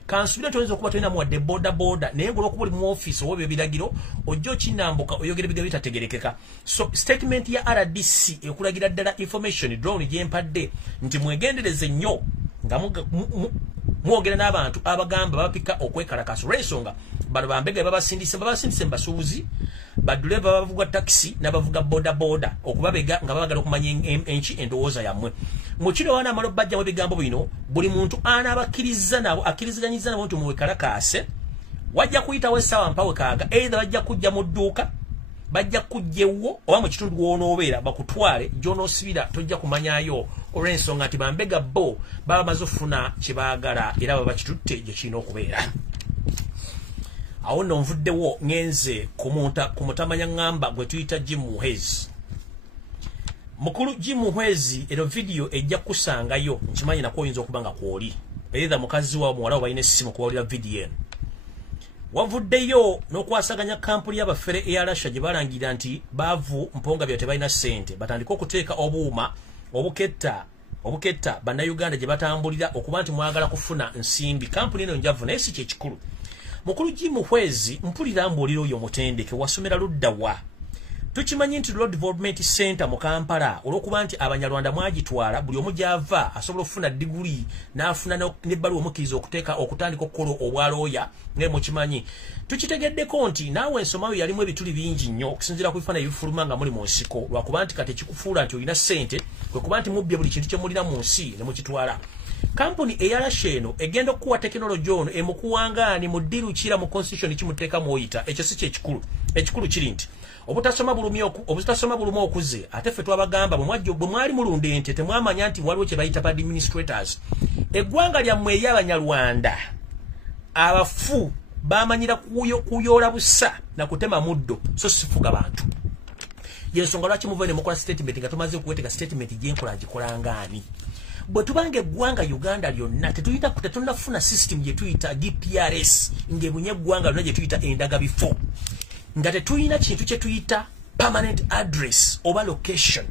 Kansubira toyinza okuba tolina muwadde bodaboda naye ng'olwokuba oli mu ofiisi oba ebyo biragiro ojja okinambuka oyogera ebigambo bitategerekeka. So statement ya RDC ekulagira ddala information drone gyempadde nti mwegendereze nnyo nga mwogera n'abantu abagamba babapika okwekalakaasa olw'ensonga bano bambega babasindise mu basuubuzi baduleva bavuga taxi n'abavuga bodaboda okubabega nga babagala okumanya enki endowooza yammwe. Mu kino wana amala bajjamu ebigambo bino buli muntu anaabakkirizza nabo akkiriziganyiza nabo nti muwekalakaase wajja kuyitawo essaawa mpawe kaaga either bajja kujja mu dduuka bajja kujja ewwo oba mu kitundu w'onoobeera bakutwale gy'onoosibira tojja kumanyayo olw'ensonga nti bambega bo baba bamaze okufuna kye baagala era baba bakitutte gye kirina okubeera. Awo nno nvuddewo ngenze ku mutamanya ngamba gwe tuyita Jim Muhwezi. Mukulu Jim Muhwezi eno video ejja kusangayo nkimanyi nako oyinza okuba nga kwoli either mukazi wa muwala we balina essimu kuwulira video eno. Wavuddeyo n'okwasaganya kampuni y'abafere eya Russia gye balangira nti baavu mponga bya tebalina ssente batandika okuteeka obuuma obuketta bannayuganda gye batambulira okuba nti mwagala kufuna nsimbi. Kampuni eno njavu naye si kyekikulu. Mukulu Jim Muhwezi mpulira mbuulira oyo mutendeke wasomera ludda wa. Tukimanyi nti Road Development Center mu Kampala olw'okuba nti Abanyarwanda mwagitwala buli omu gy'ava asobola okufuna diguli n'afuna n'ebbaluwa omukkiriza okutandika okukola obwalooya nga mukimanyi. Tukitegeddeko nti naawe ensomayo yalimu ebituli bingi nnyo okusinziira ku bifaananyi ebifuluma nga muli mu nsiko lwakuba nti kati ekikufuula nti olina ssente kwe kuba nti mubbye buli kintu kye mulina mu nsi ne mukitwala. Kampuni eya Russia eno egenda okuwa tekinologi ono emukuwangaani mu ddiru kira mu constitution kimuteeka mw'oyita ekyo si kyekikulu. Ekikulu kiri nti obutasoma bulumu okuze ate ffe twabagamba bwe mwali mulunda ente temwamanya nti waliwo kye bayita ba administrators. Eggwanga lyammwe ery'Abanyarwanda abafu bamanyira kuyoola busa na kutema muddo so sifuga bantu. Yensonga lwaki muva ne mukola statement nga tumaze okuweteeka statement gyenkola ngikola ngaani. Bwe tubanga eggwanga Uganda lyonna tetunafuna system gye tuyita DPRS ng'ebunye eggwanga lyonna gye tuyita endagabifo nga tetulina kintu kye tuyita permanent address oba location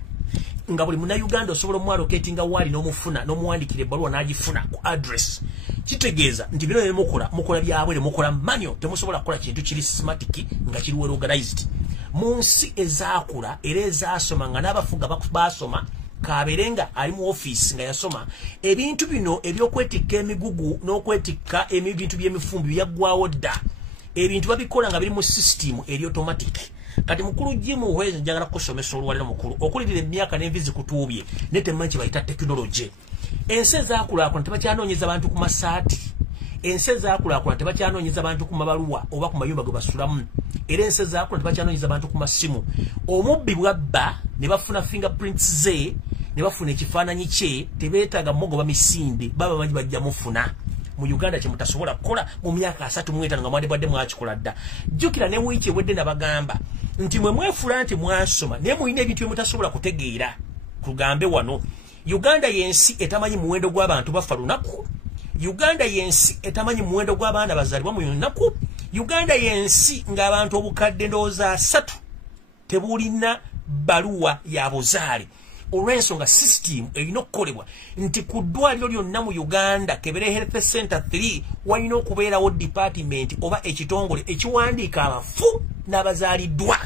nga buli munnayuganda osobola omwalocatinga waali n'omufuna n'omuwandikira ebbaluwa n'agifuna ku address. Kitegeeza nti bino mukola byabwe mukola manyo temusobola kukola kintu kiri systematic nga kiri well organized. Mu nsi ezaakula era ezaasoma nga n'abafuga basoma kaberenga ali mu office nga yasoma ebintu bino ebyokwetikka emigugu n'okwetikka ebintu by'emifumbi byaggwawo dda. Ebintu babikola nga biri mu system eri automatic. Kati mukulu Jim Muhwezi njagala kusomesa olwaliro mukulu okulirira emyaka n'envizi kutuubye ne temanyi kye bayita tekinologi. Ensi ezaakulaakulana tebakyanoonyeza abantu ku masaati. Ensi ezaakulaakulana tebakyanoonyeza abantu ku mabaluwa oba ku mayumba ge basulamu. Era ensi ezaakulana tebakyanoonyeza abantu ku masimu. Omubbi bwabba ne bafuna fingerprints ze ne bafuna ekifaananyi kye tebeetaaga mugoba misinde baba bamanyi bajja mufuna. Mu Uganda kye mutasobola kukola mu myaka 35 nga mwandibadde mwakikola dda. Jjukira ne wiiki ewedde nabagamba nti mwe mwefula nti mwasoma naye mulina ebintu bye mutasobola kutegeera. Tugambe wano Uganda yensi etamanyi muwendo gw'abantu bafa lunaku. Uganda yensi etamanyi muwendo gw'abaana bazaalibwa mu lunaku. Uganda yensi ng'abantu obukadde ndowooza 3 tebulina baluwa ya buzaale. olw'ensonga system erina okukolebwa nti ku ddwaliro lyonna mu Uganda Kebere Health Center 3 walina okubeerawo department oba ekitongole ekiwandiika abafu n'abazaaliddwa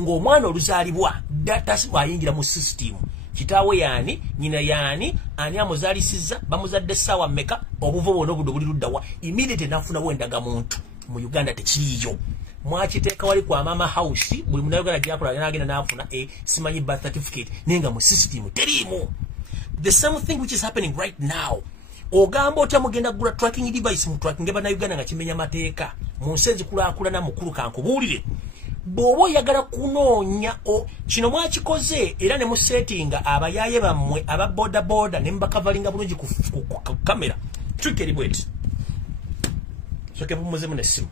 ng'omwana oluzaalibwa data ayingira mu system kitaawe yaani nyina yaani ani amuzaalisiza bamuzadde ssaawa mmeka obuvo bwonna obudde buli luddawa immediate nafunawo endagamuntu mu Uganda tekiriyo mwakiteeka wali kwa mama house buli munayogala gyakola n'agenda n'afuna simanyi birth certificate nenga mu system teriimu. The same thing which is happening right now. Ogamba otya mugenda gula tracking device mu tracking bana Uganda nga kimenya mateeka mu nsi ezikulaakulana mukulu kankubuulire bw'oba oyagala kunoonya kino mwakikoze era ne mu settinga abayaaye bammwe aba boda ne mbakavalinga bulungi ku kamera tukeri bweti soke bumuzemu n'essimu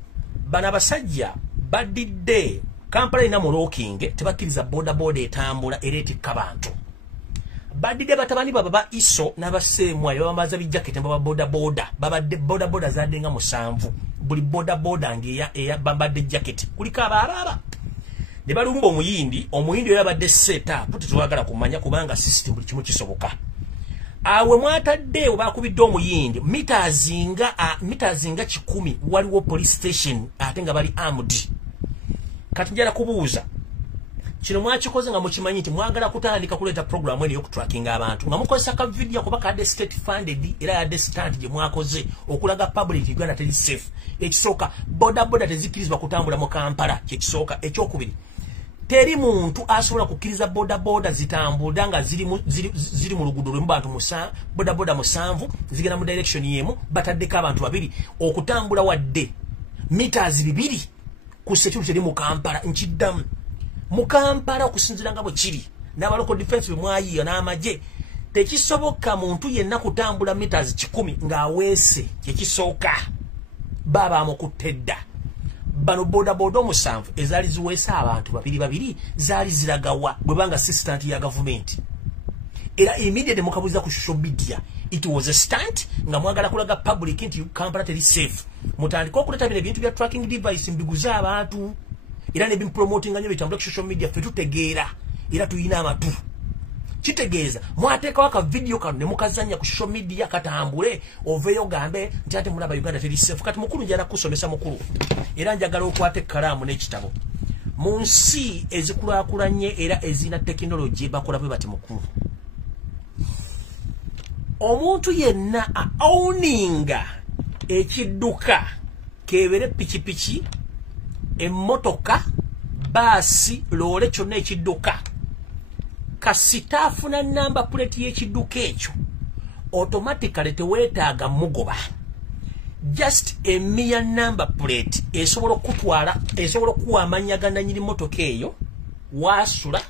bana abasajja badidde Kampala ina mu looking tebakkiriza boda etambula era etikka bantu badidde batabani baba iso n'abaseemwa bamaza bijaketi baba boda babadde boda zaddenga 7 buli boda ngeya bambadde jacket kuliko abaababa ne balumba omuyindi era badde setup tetwagala kumanya kubanga system buli kimu kisoboka awe mwatadde obakubidde omuyindi mitazinga 10 waliwo police station ate nga bali armed kati njala kubuuza kino mwakikoze nga mukimanyi nti mwagala kutandika kuleeta program eno y'okutrackinga abantu nga mukozesa ka video kuba kadde state funded era yadde stand gye mwakoze okulaga public Uganda teri safe ekisooka boda tezikkirizibwa kutambula mu Kampala kyekisooka ekyokubiri teri muntu asobola kukkiriza boda zitambula nga ziri mu luguudo lwe mu bantu boda 7 zigenda mu direction yemu bataddeko abantu 2 okutambula wadde meters 2 ku security eri mu Kampala nkiddamu mu Kampala okusinzira nga bwe kiri n'abaloko defense bemwayiyo n'amagye tekisoboka muntu yenna kutambula meters 10 ng'aweese kyekisooka baba amukuttedda bano boda 7 ezaali ziweesa abantu 2 zaali ziragawa bwe banga assistant ya government era immediate mukabuliza ku social media it was a stunt nga mwagala kulaga public nti Kampala teri safe mutandika okuleta bino ebintu bya tracking device mbiguza abantu era ne bimpromoting nnyo bitambula ku social media fe tutegeera era tuyina amatu kitegeeza mwateeka waka video kano ne mukazanya ku social media katambule oveyo gambe nti ate mulaba Uganda teri safe kati mukulu njala kusomesa mukulu era njagala okwate kalamu n'ekitabo mu nsi ezikulaakulanye era ezina technology bakola bwe bati mukulu omuntu yenna owninga ekidduka kebere pikipiki emmotoka baasi loole kyonna ekidduka kasitaafuna namba plate y'ekidduka ekyo automatically teweetaaga mugoba just a mere number plate esobola okutwala esobola okuwa amanya gandanyiri motoka eyo waasula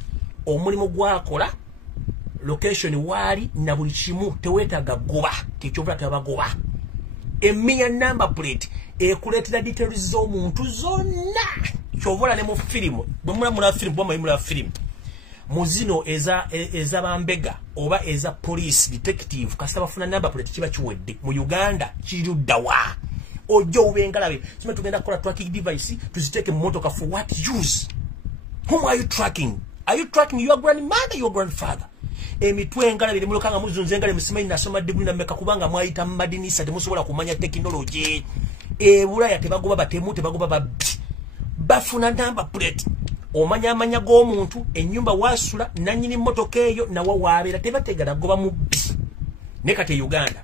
omulimu gwakola location wali na buli kimu teweetaaga goba tekyobula tebagoba a mere number plate ekuleetera details z'omuntu zonna kyovola ne mu firimu bwe mulamula firimu bwe mayimula firimu muzino eza bambega oba eza police detective kasita bafuna number plate kiba kiwedde mu Uganda kiruddawa ojo ubengalabe sima tugenda kola tracking device tuziteke motoka for what use? Whom are you tracking? Are you tracking your grandmother, your grandfather? Emitwe engalabe mulokanga muzunze engalabe musimanyi nasoma degree na meka kubanga mwayita madinisa temusobola kumanya technology bulaya tebagoba batemu tebagoba babbi bafuna number plate omanya g'omuntu ennyumba wasula nanyini motoka eyo nawa wabeera tebategala goba mubbi ne kati Uganda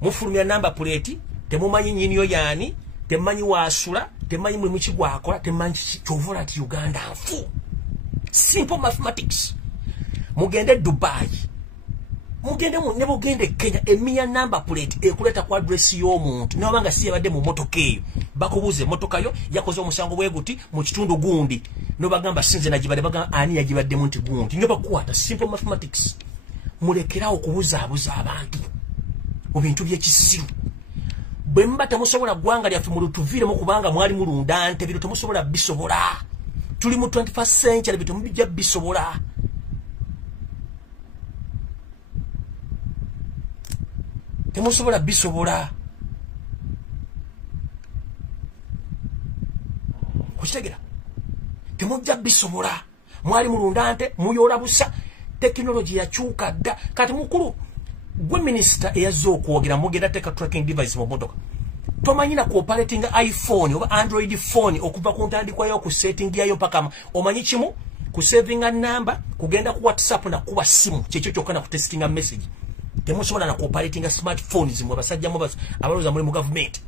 mufulumya number plate temumanyi nyiniyo yani temanyi wasula temanyi mwe mukigwakola temanyi kyovola ati Uganda nfu simple mathematics mugende Dubai mugende mu nebo gende Kenya emia number plate ekuleta ku address y'omuntu nabanga si yabadde mu motoka eyo bakubuze motoka yo yakoze omusango bweguti mu kitundu gundi no bagamba sinze najibadde bagamba ani yagibadde mu nti gundi nyo bakwata simple mathematics mulekera okubuza abantu mu bintu by'ekisiru bwe mbata musobola gwanga lya fumulu tuvire mu kubanga mwali mulunda nte biro temusobola bisobola tuli mu 21st century bitu mbijja bisobola temusobola bisobola kukitegera temujja bisobola mwali mulunda nte muyola busa technology yakyuka dda kati mukulu gwe minister eyazze okwogera mugenda teka tracking device mu motoka tomanyina ku operating iPhone oba Android phone okuva ku ntandikwa yo ku setting yayo paka omanyi kimu ku saving a number kugenda ku WhatsApp na kuwa simu kyekyo kyokka na ku testing a message temusobola na ku operating a smartphones mu basajja mu abaloza muri mu government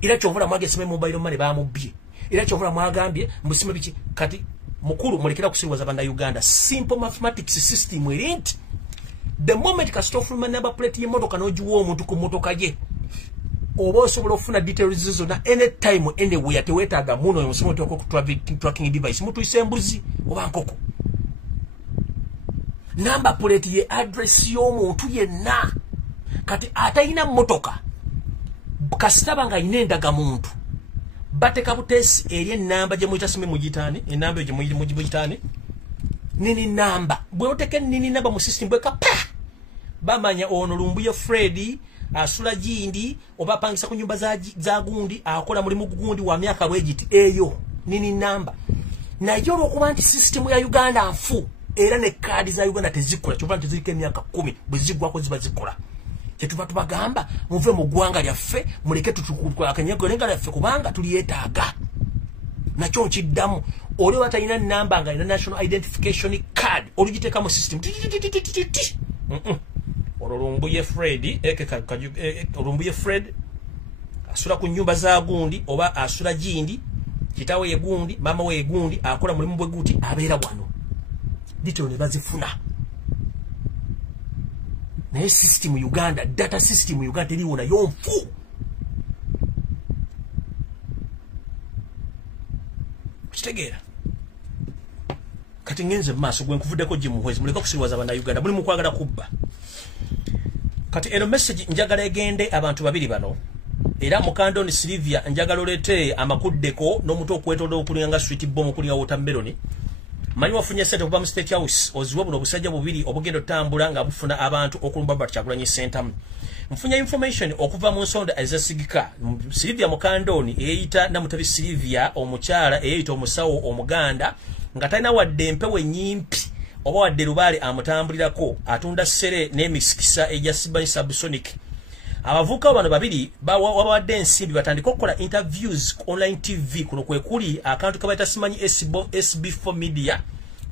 ila kyovula mwage sime mobile money ba mubye ila kyovula mwagambye musime biki kati mukuru mulekera kusirwaza banda Uganda simple mathematics system erint the moment ka stop from number plate y'imotoka n'ogiwa omuntu ku motoka ye oba osobola ofuna details zonna anytime anywhere tewetaaga muno omusomo toko ku tracking device mutu isembuzi oba nkoko number plate ye address y'omuntu yenna kati atayina motoka kasitaba nga inendaga muntu bateka butesi eri enamba gye muyita sime mugitane enamba gye mugitane nini namba bwe oteke nini namba mu system bwe kapa bamanya ono Lumbuye Freddy asula jindi oba pangisa ku nyumba za gundi akola mulimu gundi wa myaka lwegiti eyo nini namba na yoro okuba nti system ya Uganda nfu era ne kadi za Uganda tezikola kyova tezirike myaka 10 bwezigwako ziba zikola kyetuva tubagamba muve mu gwanga lyaffe muleke tutukukula akanyego lenga lyaffe kubanga tuliyetaaga nakyo nkiddamu oli watayina namba nga ina national identification card olugiteka mu system Lumbuye Freddy Lumbuye Fred asula ku nyumba za gundi oba asula jindi kitawe ye gundi mama we gundi akola mulimu bwe guti abeera wano dito ne bazifuna na system Uganda data system Uganda liwona yonfu kitegera kati ngenze maso gwe nkuvuddeko jimuhwezi muleka kusirwaza bana Uganda muli mukwagala kubba kati eno message njagala egende abantu babiri bano era mukandoni Silvia njagala olete amakuddeko n'omuto okwetolera okulinga sweet bomb okulinga watermelon manyi wafunye sente kuba mu State House oziwa buno obusajja bubiri obugendo tambula nga bufuna abantu okulumba Kyagulanyi Center mfunya information okuva mu nsonda ezasigika Silvia mukandoni eyita namutabi Silvia omukyala eyita omusawo omuganda nga talina wadde empewo nyimpi oba wadde lubale amutambulirako atunda sere n'emisikisa eja subsonic abavuka bano babiri bawadde ensimbi batandika okukola interviews online TV kuno kwe kuli akantu kabaita simanyi SB4 media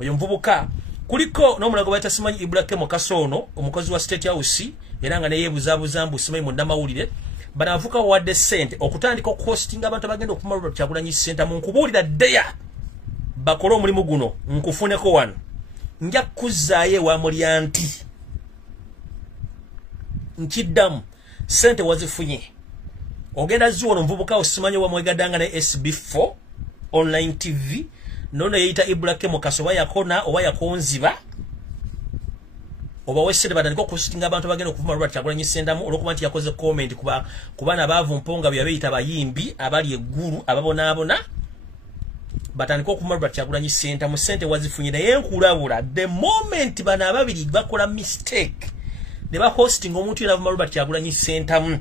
oyo mvubuka kuliko n'omulago baita simanyi Ibrahim Kasono omukozi wa State House era nga neyebuzabuza mbu simanyi mu ndamawulire banavuka wadde sente okutandika okuhosting abantu abagenda okumalwa Kyagulanyi Center mu nkubulira deya bakola omulimu guno nkufuneko wano nja kuzaaye wa mulyanti nkiddamu sente wazifunye ogenda zuwono mvubuka osimanyi wa mwegadanga na SB4 online TV nono yeyita Ibrahim Kasoba yakona oba yakonziba oba wesere badandika okustinga abantu bagenda okuvuma lwa Kyagulanyi Center olwokuba nti yakoze comment kubana baavu mponga byabeyita bayimbi abali eggulu ababonabona batandika okumalwa Kyagulanyi Center mu sente wazifunye naye nkulabula the moment bana ababiri bakola mistake ne ba hosting omuntu era avumalwa Kyagulanyi Center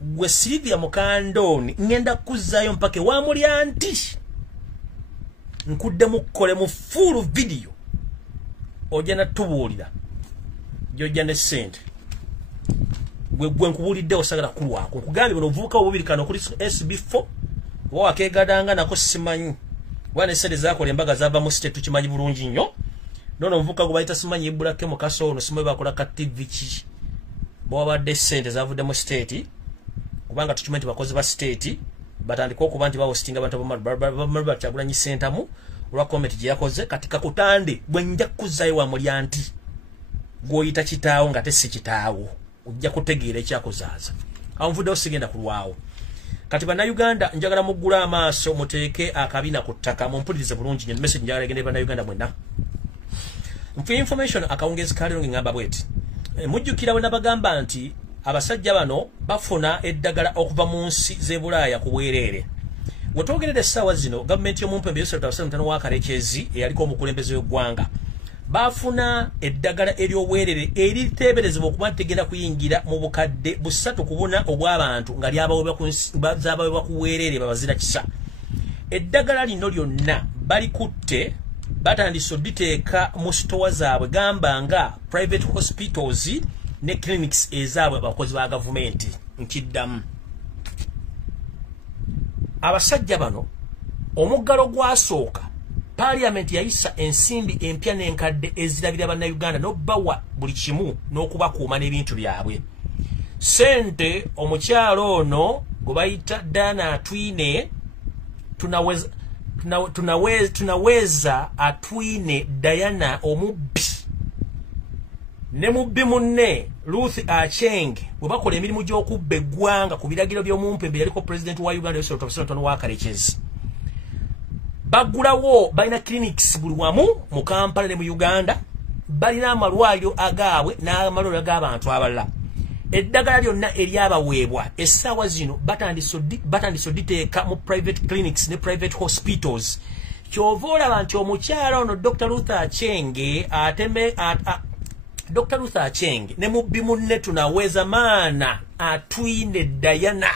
gwe Silvia mukandoni ngenda kuzaayo mpake wa mulyanti nkudde mukole mu full video ojana tubuulira jojja ne sente gwe nkubulidde osagala kulwako nkugambye bino ovubuka obubiri kano kuli SB4 wa kegadanga nako simanyi wane sente zakola embaga zava mu state tukimanyi bulungi nnyo nono mvuka go bayita simanyi Ibrahim Kasono simanyi bakola ka TV ki bo badde sente zavudde mu state kubanga tukimanyi bakozi ba state batandika okuba nti bahostinga abantu bamalwa Kyagulanyi Center mu olwa comment gye yakoze katika kutande bwe nja kuzaayo wa mulyanti gwoyita kitaawo nga tesi kitaawo ojja kutegeera ekyakozaaza anvudde osigenda kulwawo kati bana Uganda njagala mugula amaaso muteeke akabina ku ttaka mumpulirize bulungi nnyo message njagala egende bana Uganda mwenna mfu information akawungezi kaliro ngamba bweti mujjukira we nabagamba nti abasajja bano bafuna eddagala okuva mu nsi z'Ebulaaya ku bwereere wetwogerera essaawa zino gavumenti y'omumpembe Yosef Tabasamu w'akalekezi eyaliko omukulembeze w'eggwanga bafuna eddagala ery'obwerere eriteeberezebwa okuba ntegenda kuyingira mu bukadde 3 obw'abantu nga lyabawebwa ku bwereere babazira kisa eddagala lino lyonna balikutte batandise oditeeka mu store zaabwe gamba nga private hospitals ne clinics ezaabwe abakozi ba gavumenti. Nkiddamu abasajja bano omuggalo gwasooka Parliament yayisa ensimbi empya n'enkadde ezirabira bannayuganda n'obbawa buli kimu n'okubakuuma n'ebintu byabwe. Sente omukyalo ono gwe bayita Dana Atwine tunaweza Atwine Diana omubbi ne mubbi munne Ruth Acheng bwe bakola emirimu gy'okubba eggwanga ku biragiro by'omumpembe yaliko President wa Uganda Yoweri wa Karekezi. Bagulawo balina clinics buli wamu mu Kampala ne mu Uganda, balina amalwaliro agaabwe n'amalwaliro ag'abantu abalala. Eddagala lyonna eryabaweebwa essaawa zino batandise oditeeka mu private clinics ne private hospitals. Kyova olaba nti omukyala ono Dr. Ruth Acheng ne mubbi munne tunaweza maana Atwine Diana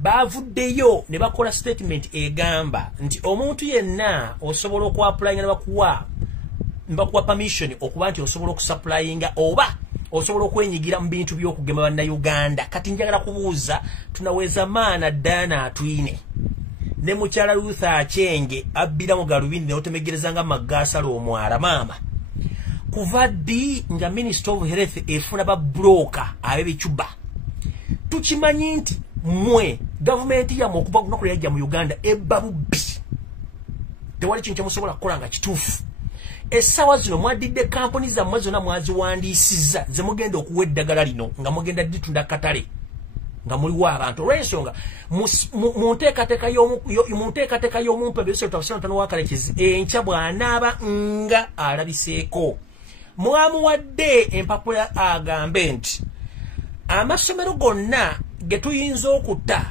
bavuddeyo ne bakola statement egamba nti omuntu yenna osobola okwapplyinga ne bakuwa permission okuba nti osobola okusupplyinga oba osobola okwenyigira mu bintu by'okugema bannayuganda. Kati njagala kubuuza tunaweza maana Dana Atwine ne mukyala Ruth Acheng abbira mu galubindi ne otemegereza nga Magasalo omwala maama kuva ddi nga Minister of Health efuna ba broker abebicuba. Tukimanyi nti mwe gavumenti ya okuva ku nakuli yajja mu Uganda ebba bubbi tewali kintu kyemusobola kukola nga kituufu. Essaawa zino mwadidde kampuni zammwe zonna mwaziwandiisizza ze mugenda okuwa eddagala lino nga mugenda ditunda katale nga muliwo abantu. Olw'ensonga mu nteekateeka y'omumpembe wa Karekezi enkya bw'anaaba nga alabiseeko mwamuwadde empapula agambe nti amasomero gonna ge tuyinza okutta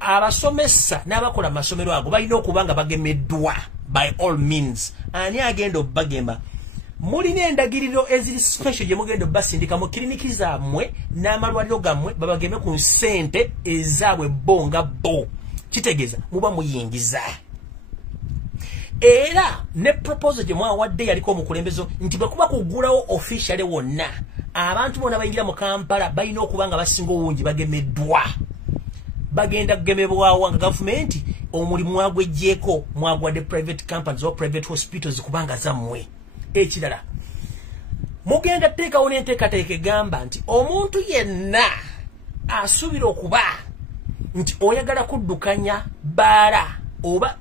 abasomesa n'abakola amasomero ago balina okuba nga bagemeddwa by all means. Ani agenda obbagema? Mulina endagiriro eziri special gye mugenda obbasindika mu kiriniki zammwe n'amalwaliro gammwe babageme ku ssente ezaabwe bo nga bo. Kitegeeza muba muyingiza. Era ne proposal gye mwawadde yaliko omukulembezo nti bwe kuba kugulawo officially wonna abantu bonna bayingira mu Kampala balina okuba nga basinga obungi bagemeddwa. Bagenda kugemebwawo nga gavumenti omulimu mwagwejjeeko mwagwadde private companies or private hospitals kubanga zammwe. Ekirala mugenda teekawo n'enteekateeka egamba nti omuntu yenna asuubira okuba nti oyagala kuddukanya baala oba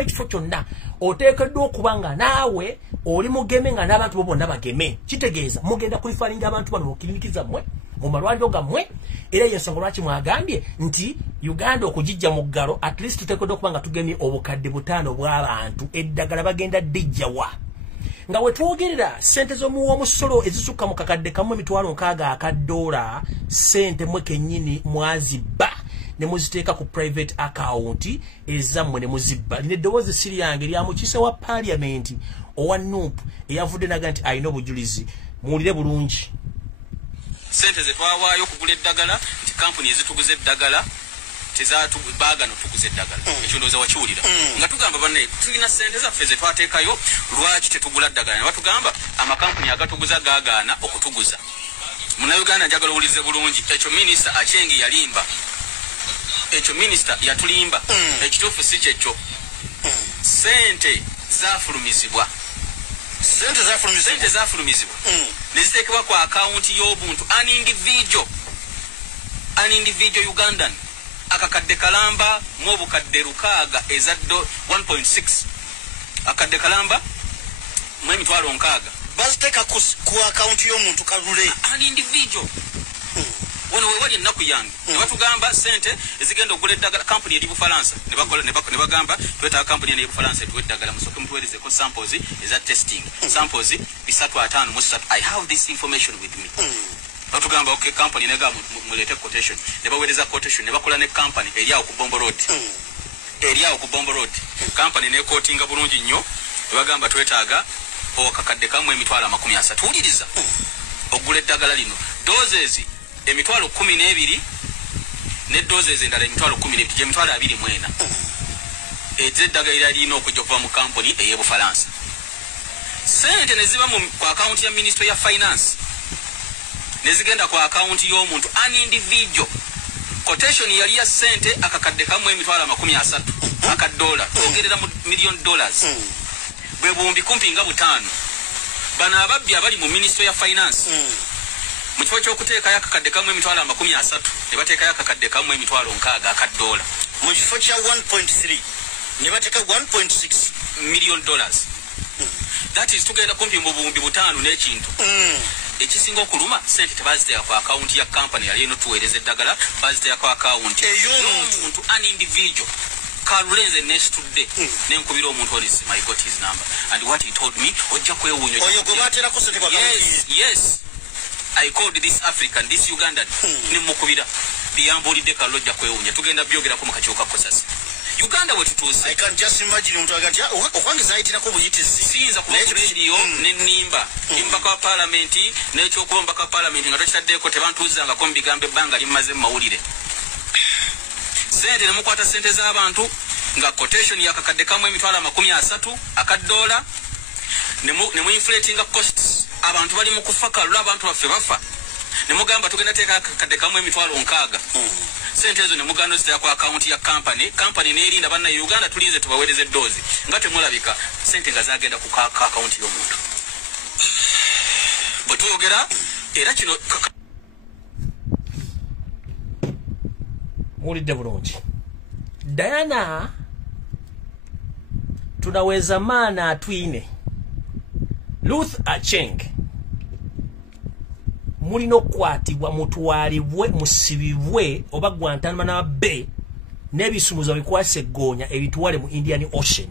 ekifo kyonna oteekeddwa okuba nga naawe oli mugeme nga n'abantu bo bonna bageme. Kitegeeza mugenda kulifalinga abantu bano mu kiriniki zammwe mu malwaliro gammwe. Era y'ensonga lwaki mwagambye nti Uganda okugijja mu ggalo at least tuteekeddwa okuba nga tugemye obukadde 5 bw'abantu eddagala bagenda dijjawa. Nga we twogerera sente z'omusolo ezisukka mu kakadde kamu $60,000 akadoola sente mwe kennyini mwazibba ne muziteeka ku private account ezammwe ne muzibba. Lino eddoboozi siri yange lya mukiise wa Parliament owa NUP eyavudde naga nti alina obujulizi. Muwulire bulungi. Sente ze twawaayo okugula eddagala nti kampuni ezituguza eddagala tezaatubaagano tuguza eddagala. Ekyo ndowooza wakiwulira. Nga tugamba banne tulina sente zaffe ze twateekayo lwaki tetugula ddagala. Ne batugamba amakampuni agatuguza gaagaana okutuguza. Munnayuganda njagala owulize bulungi. Ekyo Minisita Acheng yalimba. Ekyo Minisita yatulimba. Ekituufu si kyekyo. Sente zaafulumizibwa. Sente zaafulumizibwa. Neziteekebwa ku akawunti y'obuntu an individual Ugandan. Akakadde kalamba mu obukadde 600 ezaddo 1.6. Akadde kalamba mu emitwalo 600. Baziteeka ku akawunti y'omuntu kalule. An individual. Wano we wali ennaku yange. Ne batugamba sente ezigenda okugula eddagala kampuni eri Bufalansa. Ne bagamba twetaaga kampuni eri Bufalansa tuwe eddagala musooke mutuweerezeko samples eza testing. Samples 353. I have this information with me. Batugamba okay company nega mulete quotation. Ne baweereza quotation ne bakola ne company eriawo ku Bombo Road. Company ne quotinga bulungi nnyo. Ne bagamba twetaaga okakadde kamwe emitwalo 30. Tuwuliriza. Okugula eddagala lino. Doses emitwalo 12 ne doses endala emitwalo 12 gye emitwalo 24. Eddagala lino okujja kuva mu company ey'e Bufalansa. sente neziba ku account ya Ministry ya Finance nezigenda ku account y'omuntu an individual. Quotation yali ya sente akakadde kamwe emitwalo 30 akadola ogerera mu $1 million bwe bumbi kumpi nga butano. Bana ababbi abali mu Ministry ya Finance mu kifo ky'okuteeka yakakadde kamwe emitwalo 30 ne bateeka yakakadde kamwe emitwalo 60 akadola mu kifo kya 1.3 ne bateeka $1.6 million. That is tugenda kumpi mu bumbi butano n'ekintu. Ekisinga okuluma sente tebaziteeka ku account ya company yali eno tuweereza eddagala, baziteeka ku account ey'omuntu an individual. Kalulenze nesitudde nenkubira omuntu oli, I got his number and what he told me ojja kwewuunya oyo gwe bateerako sente kwa account. Yes, I called this African, this Ugandan nemukubira biyambulidde Kalulu ojja kwewuunya tugenda byogerako mu kakiiko ka Sasi Uganda we tutuuse. I can just imagine omuntu agati okwange zayitirako buyitizi siyinza kuba ku radio n'ennimba imbaka wa parliament n'ekyokuba mbaka wa parliament nga tokitaddeeko tebantuuzangako mu bigambo ebbanga limaze mu mawulire. Sente nemukwata sente z'abantu nga quotation yakakadde kamwe emitwalo 30 akadola nemu inflating costs. Abantu bali mu kufa Kalulu, abantu baffe bafa nemugamba tugenda teeka akakadde kamwe emitwalo 60. Sente ezo nemuganda ziteeka ku account ya company n'erinda banna Uganda tulinze tubaweereze dozi nga temulabika sente nga zagenda ku account y'omuntu. Bwe twogera era kino mulidde bulungi. Diana tunaweza maana atwine Ruth Acheng mulino kwatibwa mutwalibwe musibibwe oba Guantanamo Bay n'ebisumuzo bikwase Gonya ebituwale mu Indian Ocean.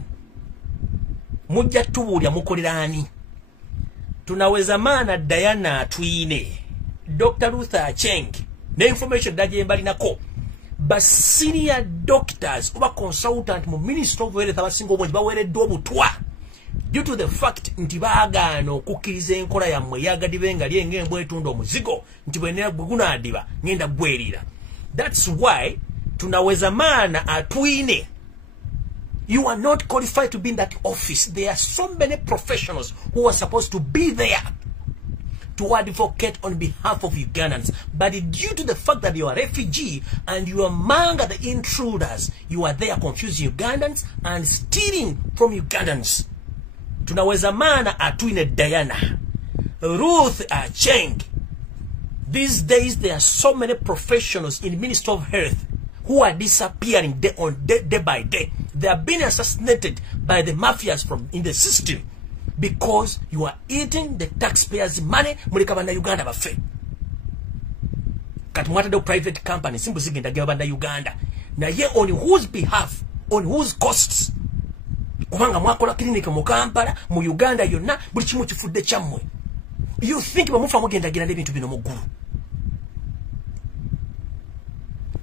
Mujja tubuulya mukolerani. Tunaweza maana Diana atwine Dr. Ruth Acheng ne information daje mbalinako ba senior doctors oba consultant mu Ministry of Health abasinga obungi baweereddwa obutwa due to the fact nti baagaana okukkiriza enkola yammwe eyagadibe nga lyenga embwa etunda omuzigo nti bwe gunaadiba ngenda gwerira. That's why tunaweza maana atwine. You are not qualified to be in that office. There are so many professionals who are supposed to be there to advocate on behalf of Ugandans, but due to the fact that you are a refugee and you are among the intruders, you are there confusing Ugandans and stealing from Ugandans. Tunaweza maana atwine Diana Ruth Acheng. These days there are so many professionals in the Ministry of Health who are disappearing day by day. They are being assassinated by the mafias from in the system because you are eating the taxpayers' money. Mulika banda Uganda bafe. Kati mwatade private company simbu zigenda gya banda Uganda. Na ye on whose behalf, on whose costs? Kubanga mwakola clinic mu Kampala, mu Uganda yonna, buli kimu kifudde kyammwe. You think bamufa mugenda gira n'ebintu bino mu ggulu.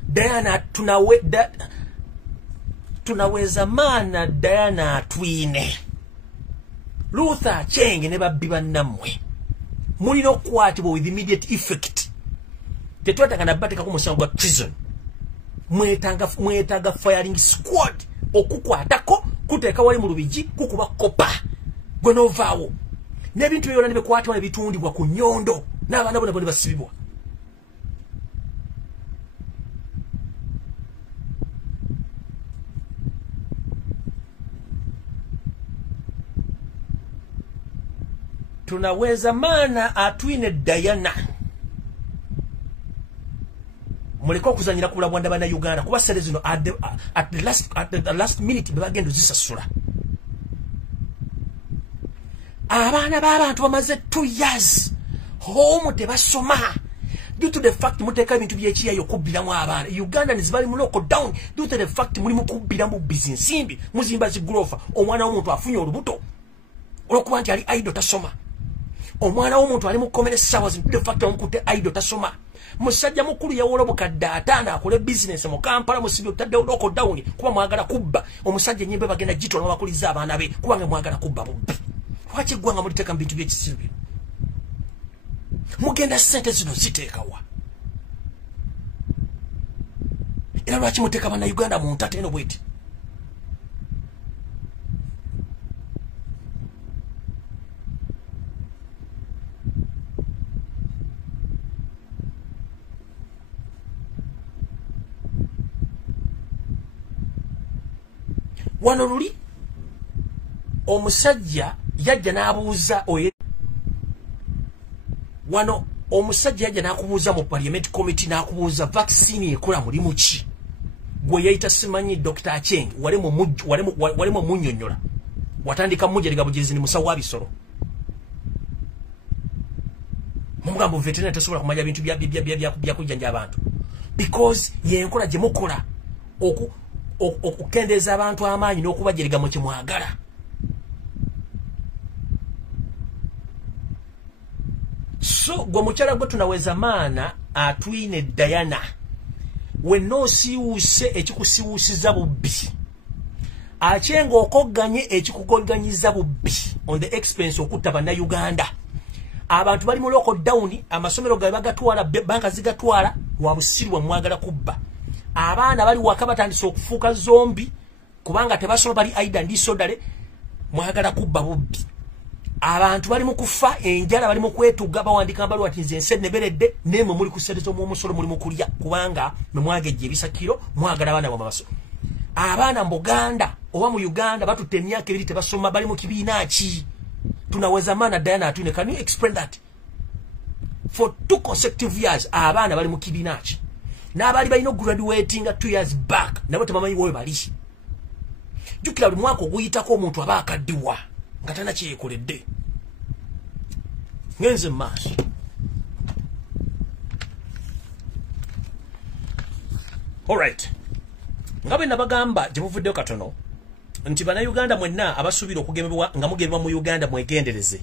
Diana tunaweza maana Diana atwine Ruth Acheng ne babbi bannammwe mulina okukwatibwa with immediate effect. Tetwataka na bateka ku musango gwa treason. Mwetaaga firing squad okukwatako kuteeka wali mu lubigi kukuba kopa gwe novaawo n'ebintu byonna ne bikwatibwa ne bitundibwa ku nnyondo n'abaana bona bwe basibibwa. Tunaweza maana atwine Diana muliko kuzanyira kula bwanda bana Uganda kuba sere zino at the last minute bagenda zisasula. Abaana b'abantu bamaze 2 years home tebasoma due to the fact muteka ebintu by'ekiyayo kubbiramu abaana. Uganda nizibali mu local down due to the fact muli mu kubbiramu business simbi muzimba zigurofa. Omwana w'omuntu afunye olubuto olwokuba nti ali idle tasoma. Omwana w'omuntu ali mu komere sawas due to the fact omukute idle tasoma. Musajja mukulu yawola bukadde 5 akole business mu Kampala musibyo tadde local down kuba mwagala kubba. Omusajja nyimbe bagenda jitola bakuliza abaana be kuba nga mwagala kubba bubbi. Lwaki gwanga muliteka mbintu by'ekisibe? Mugenda sente zino ziteekawa. Era lwaki muteka bana Uganda mu ntateno bweti? wano luli omusajja yajja n'abuuza wano omusajja yajja n'akubuuza mu parliament committee n'akubuuza vaccine ekola mulimu ki gwe yayita simanyi Dr. Acheng walemu munnyonnyola watandika mujeriga bugezi ni musawo wa bisolo mugambo veterinary tasobola kumanya bintu bya kujjanja abantu because yenkola gye mukola okukendeza abantu amaanyi n'okubajeriga mu kimwagala. So gwe mukyala gwe tunaweza maana atwine Diana wenno siwuse ekikusiwusiza bubbi Achenga okoganye ekikugonganyiza bubbi on the expense okutta bannayuganda. Abantu bali mu lockdown amasomero gabe bagatwala banka zigatwala wabusirwa mwagala kubba. Abaana bali waka batandise okufuuka zombi kubanga tebasobola bali aida ndisodale mwagala kubba bubbi. Abantu bali mu kufa enjala bali mu kwetuga bawandika mbalu ati nze nse neberedde nemwe muri kuserezo mu musolo muri mu kulya kubanga memwageje bisakiro mwagala bana bamaso. Abana mboganda oba mu Uganda batutte emyaka ebiri tebasoma bali mu kibiina ki. Tunaweza maana Diana atune, can you explain that? For 2 consecutive years abana bali mu kibiina ki. N'abali balino graduating 2 years back nabo temamanyi wowe bali. Jukira buli mwaka oguyitako omuntu aba akaddiwa nga tana kyekoledde. Ngenze maaso. Alright. Ngabe nabagamba gye muvuddeo katono nti bana Uganda mwenna abasubira okugemebwa nga mugemebwa mu Uganda mwegendereze.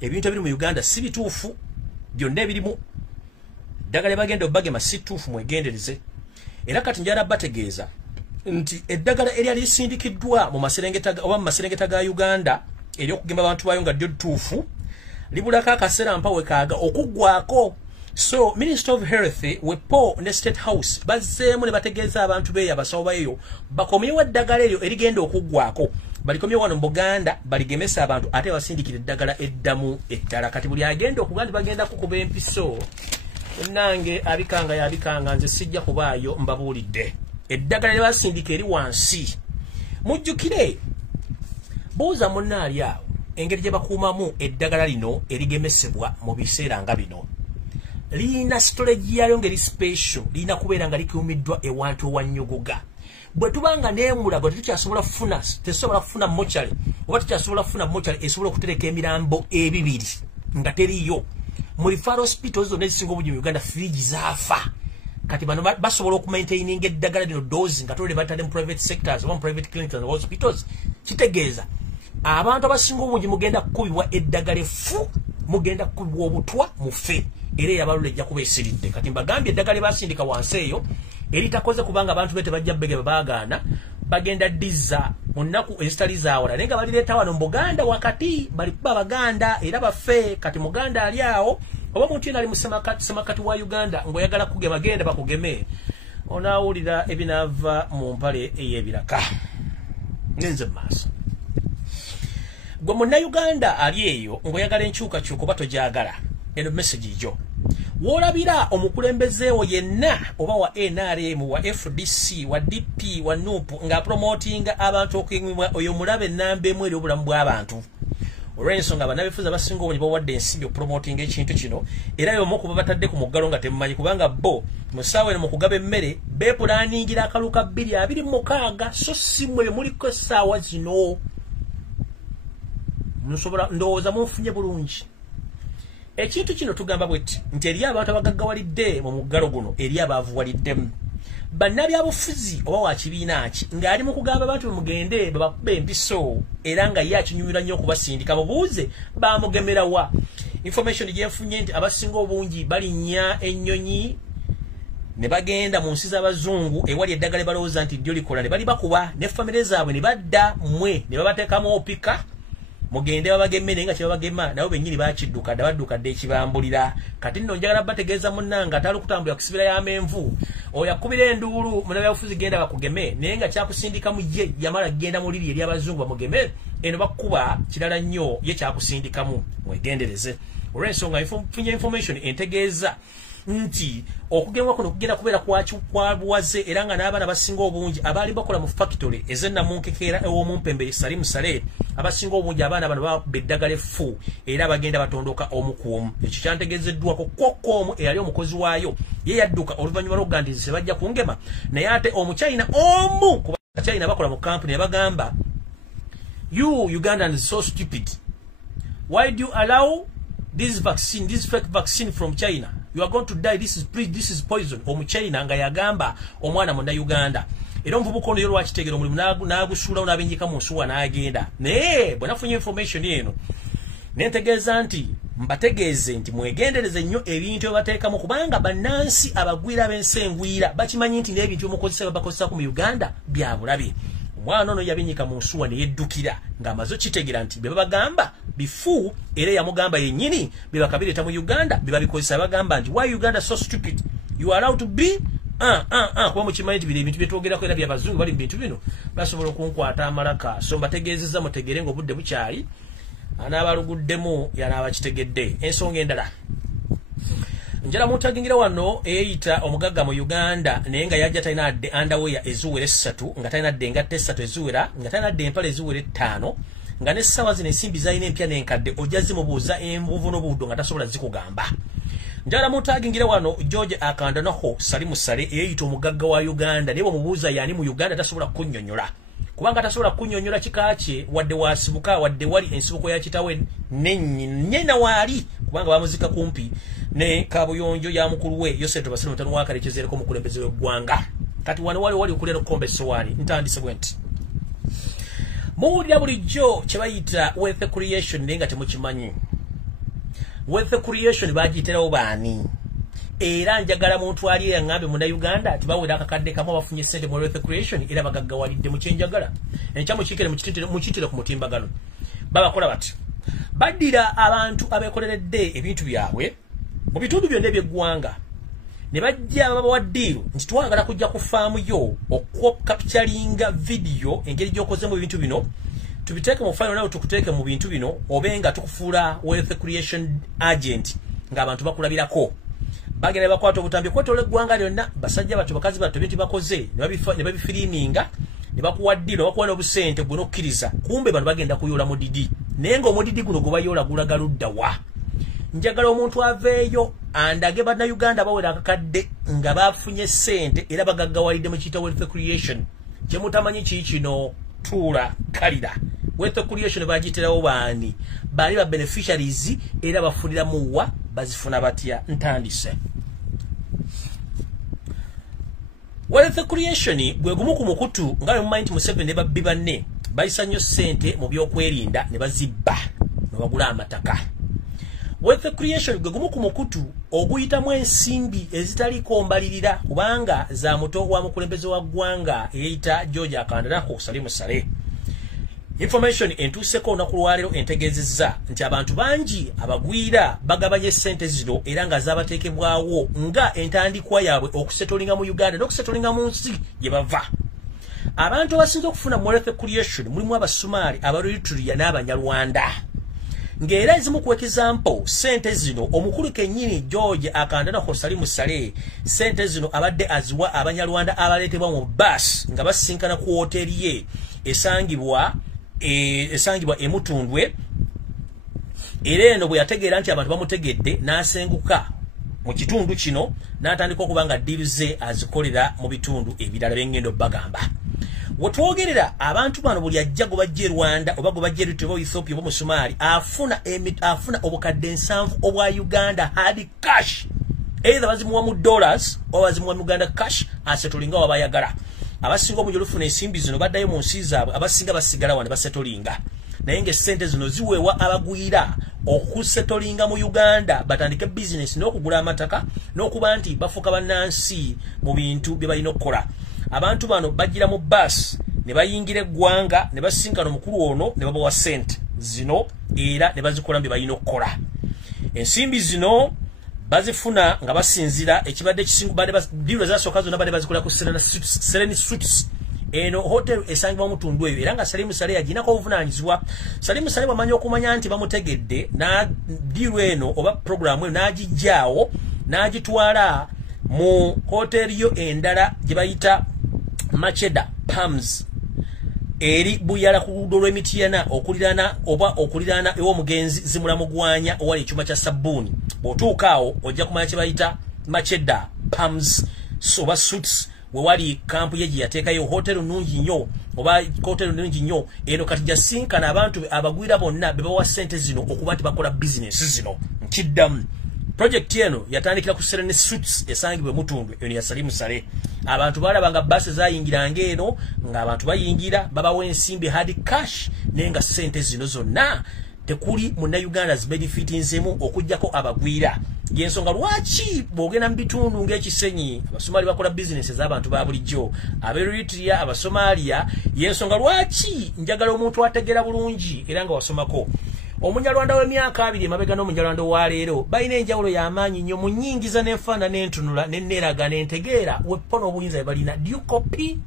Ebintu ebiri mu Uganda si bituufu byonna ebirimu. Eddagala bagenda obagema si ttuufu mwegendereze. Era kati njala bategeeza nti eddagala eryali lisindikiddwa mu maserengeta ga Uganda ery'okugema abantu bayo nga ddyo ttuufu libulako akaseera mpawe kaaga okuggwako. So Minister of Health wepo ne State House bazzeemu ne bategeeza abantu beeyo abasawo bayo bakomyewo eddagala eryo erigenda okuggwako balikomyewo wano mu Buganda baligemesa abantu ate basindikira eddagala eddamu eddala. Kati buli agenda okuganda bagenda kukuba empiso nange abikanga nze sijja kubaayo mbabuulidde eddagala lye basindika eri wansi. Mujjukire buuza munnaali awo engeri gye bakuumamu eddagala lino erigemesebwa mu biseera nga bino. Lina storage yayo ngeri special lina kubeera nga likuumiddwa ewantu owannyogoga. Bwe tubanga n'emulago tetukyasobola kufuna mochari oba tukyasobola kufuna mochari esobola okutereka emirambo ebibiri nga teriyo. Mu referral hospitals zonna ezisinga obungi mu Uganda fridge zaafa. Kati bano basobola okumaintaininga eddagala lino dose nga tolole batadde mu private sectors oba mu private clinics and hospitals. Kitegeeza abantu abasinga obungi mugenda kukubibwa eddagala effu mugenda kukubibwa obutwa mufe. Era yabalule ejja kuba esiridde. Kati mbagambye eddagala basindika wansi eyo eritakoze kubanga abantu bete bajja bege babagaana bagenda dizza mu nnaku ezitali zaawala naye nga balireeta wano mu Buganda wakati bali kuba Baganda era baffe. Kati Muganda ali awo oba omuntu yena ali mu semakati wa Uganda ng'oyagala kugema genda bakugeme onaawulira ebinaava mu mpale ey'ebiraka. Ngenze maaso gwe munnayuganda ali eyo ng'oyagala enkyukakyuka oba tojagala eno message jo wolabira omukulembezeewo yenna oba wa NRM wa FDC wa DP wa NUP nga promotinga abantu okuyimibwa oyo mulabe namba emu eri obulamu bw'abantu. Olw'ensonga bannabifuzi abasinga obungi bawadde ensimbi okupromotinga ekintu kino era y'omu kuba batadde ku muggalo nga temumanyi kubanga bo mu ssaawa eno mu kugaba emmere beepulaningira akaluka 226 so si mwe muliko essaawa zino. Musobola ndowooza munfunye bulungi. Ekintu kino tugamba bweti nti eri abantu abagaggawalidde mu muggalo guno eri abaavuwaliddemu. Bannabyabufuzi oba wa kibiina ki ng'ali mu kugamba abantu bemugende babakuba empiso era nga ye akinyumira nnyo okubasindika bubuuze baamugemera wa. Information gyenfunye nti abasinga obungi balinnya ennyonyi ne bagenda mu nsi z'abazungu ewali eddagala balowooza nti ddyo likola ne bali bakuba ne famire zaabwe ne badda mmwe ne babateekamu opika mugende babagemme naye nga kyebabagema nabo bennyini bakidduka baddukadde ekibambulira. Kati nno njagala bategeeza munnanga atali okutambulira ku sibira y'amenvu oyo akubira enduulu munnabyabufuzi genda bakugeme naye nga kyakusindikamu ye yamala genda mu liri eri abazungu bamugeme eno bakuba kirala nnyo ye kyakusindikamu mwegendereze. Olw'ensonga nfunye information entegeeza nti okugemwa kuno kugenda kubeera kwabuwaze era nga n'abaana basinga obungi abaali bakola mu factory ezennamunkekeera ew'omumpembe Salimu Sale abasinga obungi abaana bano babba eddagala effu era bagenda batondoka omu ku omu. Ekyo kyantegeezeddwako kwokko omu eyali omukozi waayo ye yadduka oluvannyuma lw'okugandiriza sebajja kungema naye ate Omuchina omu ku Bachina bakola mu kampuni yabagamba, you Ugandans is so stupid. Why do you allow this vaccine, this fake vaccine from China? You are going to die. This is poison. Omuchina nga yagamba omwana munda Uganda. Era omuvubuka ono yolwa kitegera omulimu n'agusuula n'abenjika mu nsuwa n'agenda. Naye bwe nafunye information eno nentegeeza nti mbategeeze nti mwegendereze nnyo ebintu ebateekamu kubanga bannansi abagwira b'ensengwira bakimanyi nti n'ebintu byomukozesa bakozesako mu Uganda bya bulabe. Omwana ono yabinyika mu nsuwa ne yeddukira ng'amaze okitegeera nti bye babagamba bifu era yamugamba yennyini bye bakabireeta mu Uganda bye babikozesa bagamba nti why Uganda so stupid? You are allowed to be kuba mukimanyi nti bino ebintu byetwogerako era by'abazungu bali mu bintu bino basobola okunkwata amalaka. So mbategeezezza mutegere ng'obudde bukyali anaabaluguddemu yanaabakitegedde. Ensonga endala njala mutagingira wano eyita omugagga mu Uganda naye nga yajja talina adde underwear eziwera 3 nga talina adde engatte 3 eziwera nga talina adde empale eziwera 5 nga n'essaawa zino ensimbi zalina empya n'enkadde ojja zimubuuza envuvu n'obuddo nga tasobola zikugamba. Njala mutagingira wano George akandanaho Salimu Sale eyita omugagga wa Uganda naye bw'omubuuza yani mu Uganda tasobola kunnyonnyola kubanga tasobola kunnyonnyola kika kye wadde wasibuka wadde wali ensibuko ya kitawe nnyina waali kubanga bamuzika kumpi ne kabuyonjo ya mukulu we Yoseto Basino mutano wakalekezereko omukulembeze w'eggwanga. Kati wano wali okulera okomba essowaani ntandise bwe nti muwulira bulijjo kye bayita wealth creation naye nga temukimanyi. Wealth creation bagiyitirawo baani? Era njagala muntu ali yangambe mu Uganda ati bawera akakadde kamu bafunye sente mu wealth creation era bagaggawalidde mu kyenjagala. Enkyamu kikere mukitire ku mutimbagano. Babakola bati baddira abantu abeekoleredde ebintu byabwe mu bitundu byonna eby'eggwanga ne bajja babawaddiiro nti twagala kujja ku faamu yo okukapitalinga video engeri gy'okozemu ebintu bino tubiteeke mu fayiro nawe tukuteeke mu bintu bino obenga tukufuula wealth creation agent ng'abantu bakulabirako. Bagenda bakwata obutambi kwetola eggwanga lyonna basajja batyo bakazi batyo bintu bakoze ne babifiriminga ne bakuwaddira bakuwa n'obusente gwe n'okkiriza kumbe bano bagenda kuyoola mudidi naye ng'omudidi guno gwe bayoola gulaga ludda wa. Njagala omuntu aveeyo andage bannayuganda bawera akakadde nga bafunye sente era bagaggawalidde mu kiyita wealth creation. Kye mutamanyi kino tuula kalira. Wealth creation bagitirawo baani? Bali ba beneficiaries era bafunira muwa bazifuna batya? Ntandise. Wealth creation gwe gumu ku mukutu nga mu mind Museveni ne babbi banne bayisa nnyo sente mu byokwerinda ne bazibba ne bagula amataka. Wealth creation gwe gumu ku mukutu oguyitamu ensimbi ezitaliko mbalirira kubanga za muto wa mukulembeze wa ggwanga eyita George akandanaho Salimu Sale. Information entuuseko olunaku lwaleero entegeezezza nti abantu bangi abagwira bagabanye sente zino era nga zaabateekebwawo nga entandikwa yaabwe okusetolinga mu Uganda n'okusetolinga mu nsi gye bava. Abantu abasinze okufuna mu wealth creation mulimu Abasumaali, Abaeritrea n'Abanyarwanda. Ng'era ezimu ku example sente zino omukulu kennyini George akandanaho Salimu Sale sente zino abadde aziwa Abanyarwanda abaleetebwa mu bus nga basinkana ku hoteri ye esangibwa Emutundwe. Era eno bwe yategeera nti abantu bamutegedde n'asenguka mu kitundu kino n'atandika okuba nga ddiiru ze azikolera mu bitundu ebirala by'engendo bagamba. Wetwogerera abantu bano buli ajja gwe bajja e Rwanda oba gwe bajja Eritrea oba Ethiopia oba Musumaali afuna obukadde 7 obwa Uganda hard cash. Either bazimuwa mu dollars oba bazimuwa mu Uganda cash asetolinga wabayagala. Abasinga mu jolufuna ensimbi zino baddayo mu nsi zaabwe abasinga basigala wane basetolinga. Naye ng'essente zino ziweebwa abagwira okusetolinga mu Uganda batandike business n'okugula amataka n'okuba nti bafuuka bannansi mu bintu bye balina okukola. Abantu bano bajjira mu bus ne bayingira eggwanga ne basinkana omukulu ono ne babawa sente zino era ne bazikola bye balina okukola. Ensimbi zino bazifuna nga basinzira ekibadde kisingu badde ddiiro zasooka zonna badde bazikola ku Sereni Suites. Eno hotel esangibwa Mutundu eyo era nga Salimu Sale yaginako obuvunaanyizibwa. Salimu Sale bamanya okumanya nti bamutegedde na ddiiro eno oba programu eno n'agijjaawo n'agitwala mu hoteli yo endala gye bayita Macheda Palms eri Buyala ku luguudo lw'Emityana okuliraana ew'omugenzi Zimulamugwanya owali ekyuma kya sabbuuni. Bw'otuuka awo ojja kumanya kye bayita Macheda Palms oba Suits we wali kampu ye gye yateekayo hoteli nnungi nnyo oba hoteli nnungi nnyo eno kati gyasinkana abantu abagwira bonna be bawa ssente zino okuba nti bakola bizinesi zino. Nkiddamu project eno yatandikira ku Serene Suits esangibwe Mutundu eno ya Salimu Sale. Abantu balabanga basi zayingiranga eno ng'abantu bayingira babawa ensimbi hard cash nenga ssente zino zonna tekuli Munnayuganda zibenefittinzemu okujjako abagwira. Yensonga lwaki bwogenda mu bitundu ng'ekisenyi Abasomali bakola bizinesi z'abantu ba bulijjo, Aberitria, Abasomalia, yensonga lwaki njagala omuntu ategera bulungi era nga wasomako. Omunyalwanda w'emyaka 2 emabega n'omunyalwanda wa leero balina enjawulo y'amaanyi nnyo mu nnyingiza n'enfaana n'entunula n'enneeraga n'entegeera weppo n'obuyinza bwe balina. Do you copy?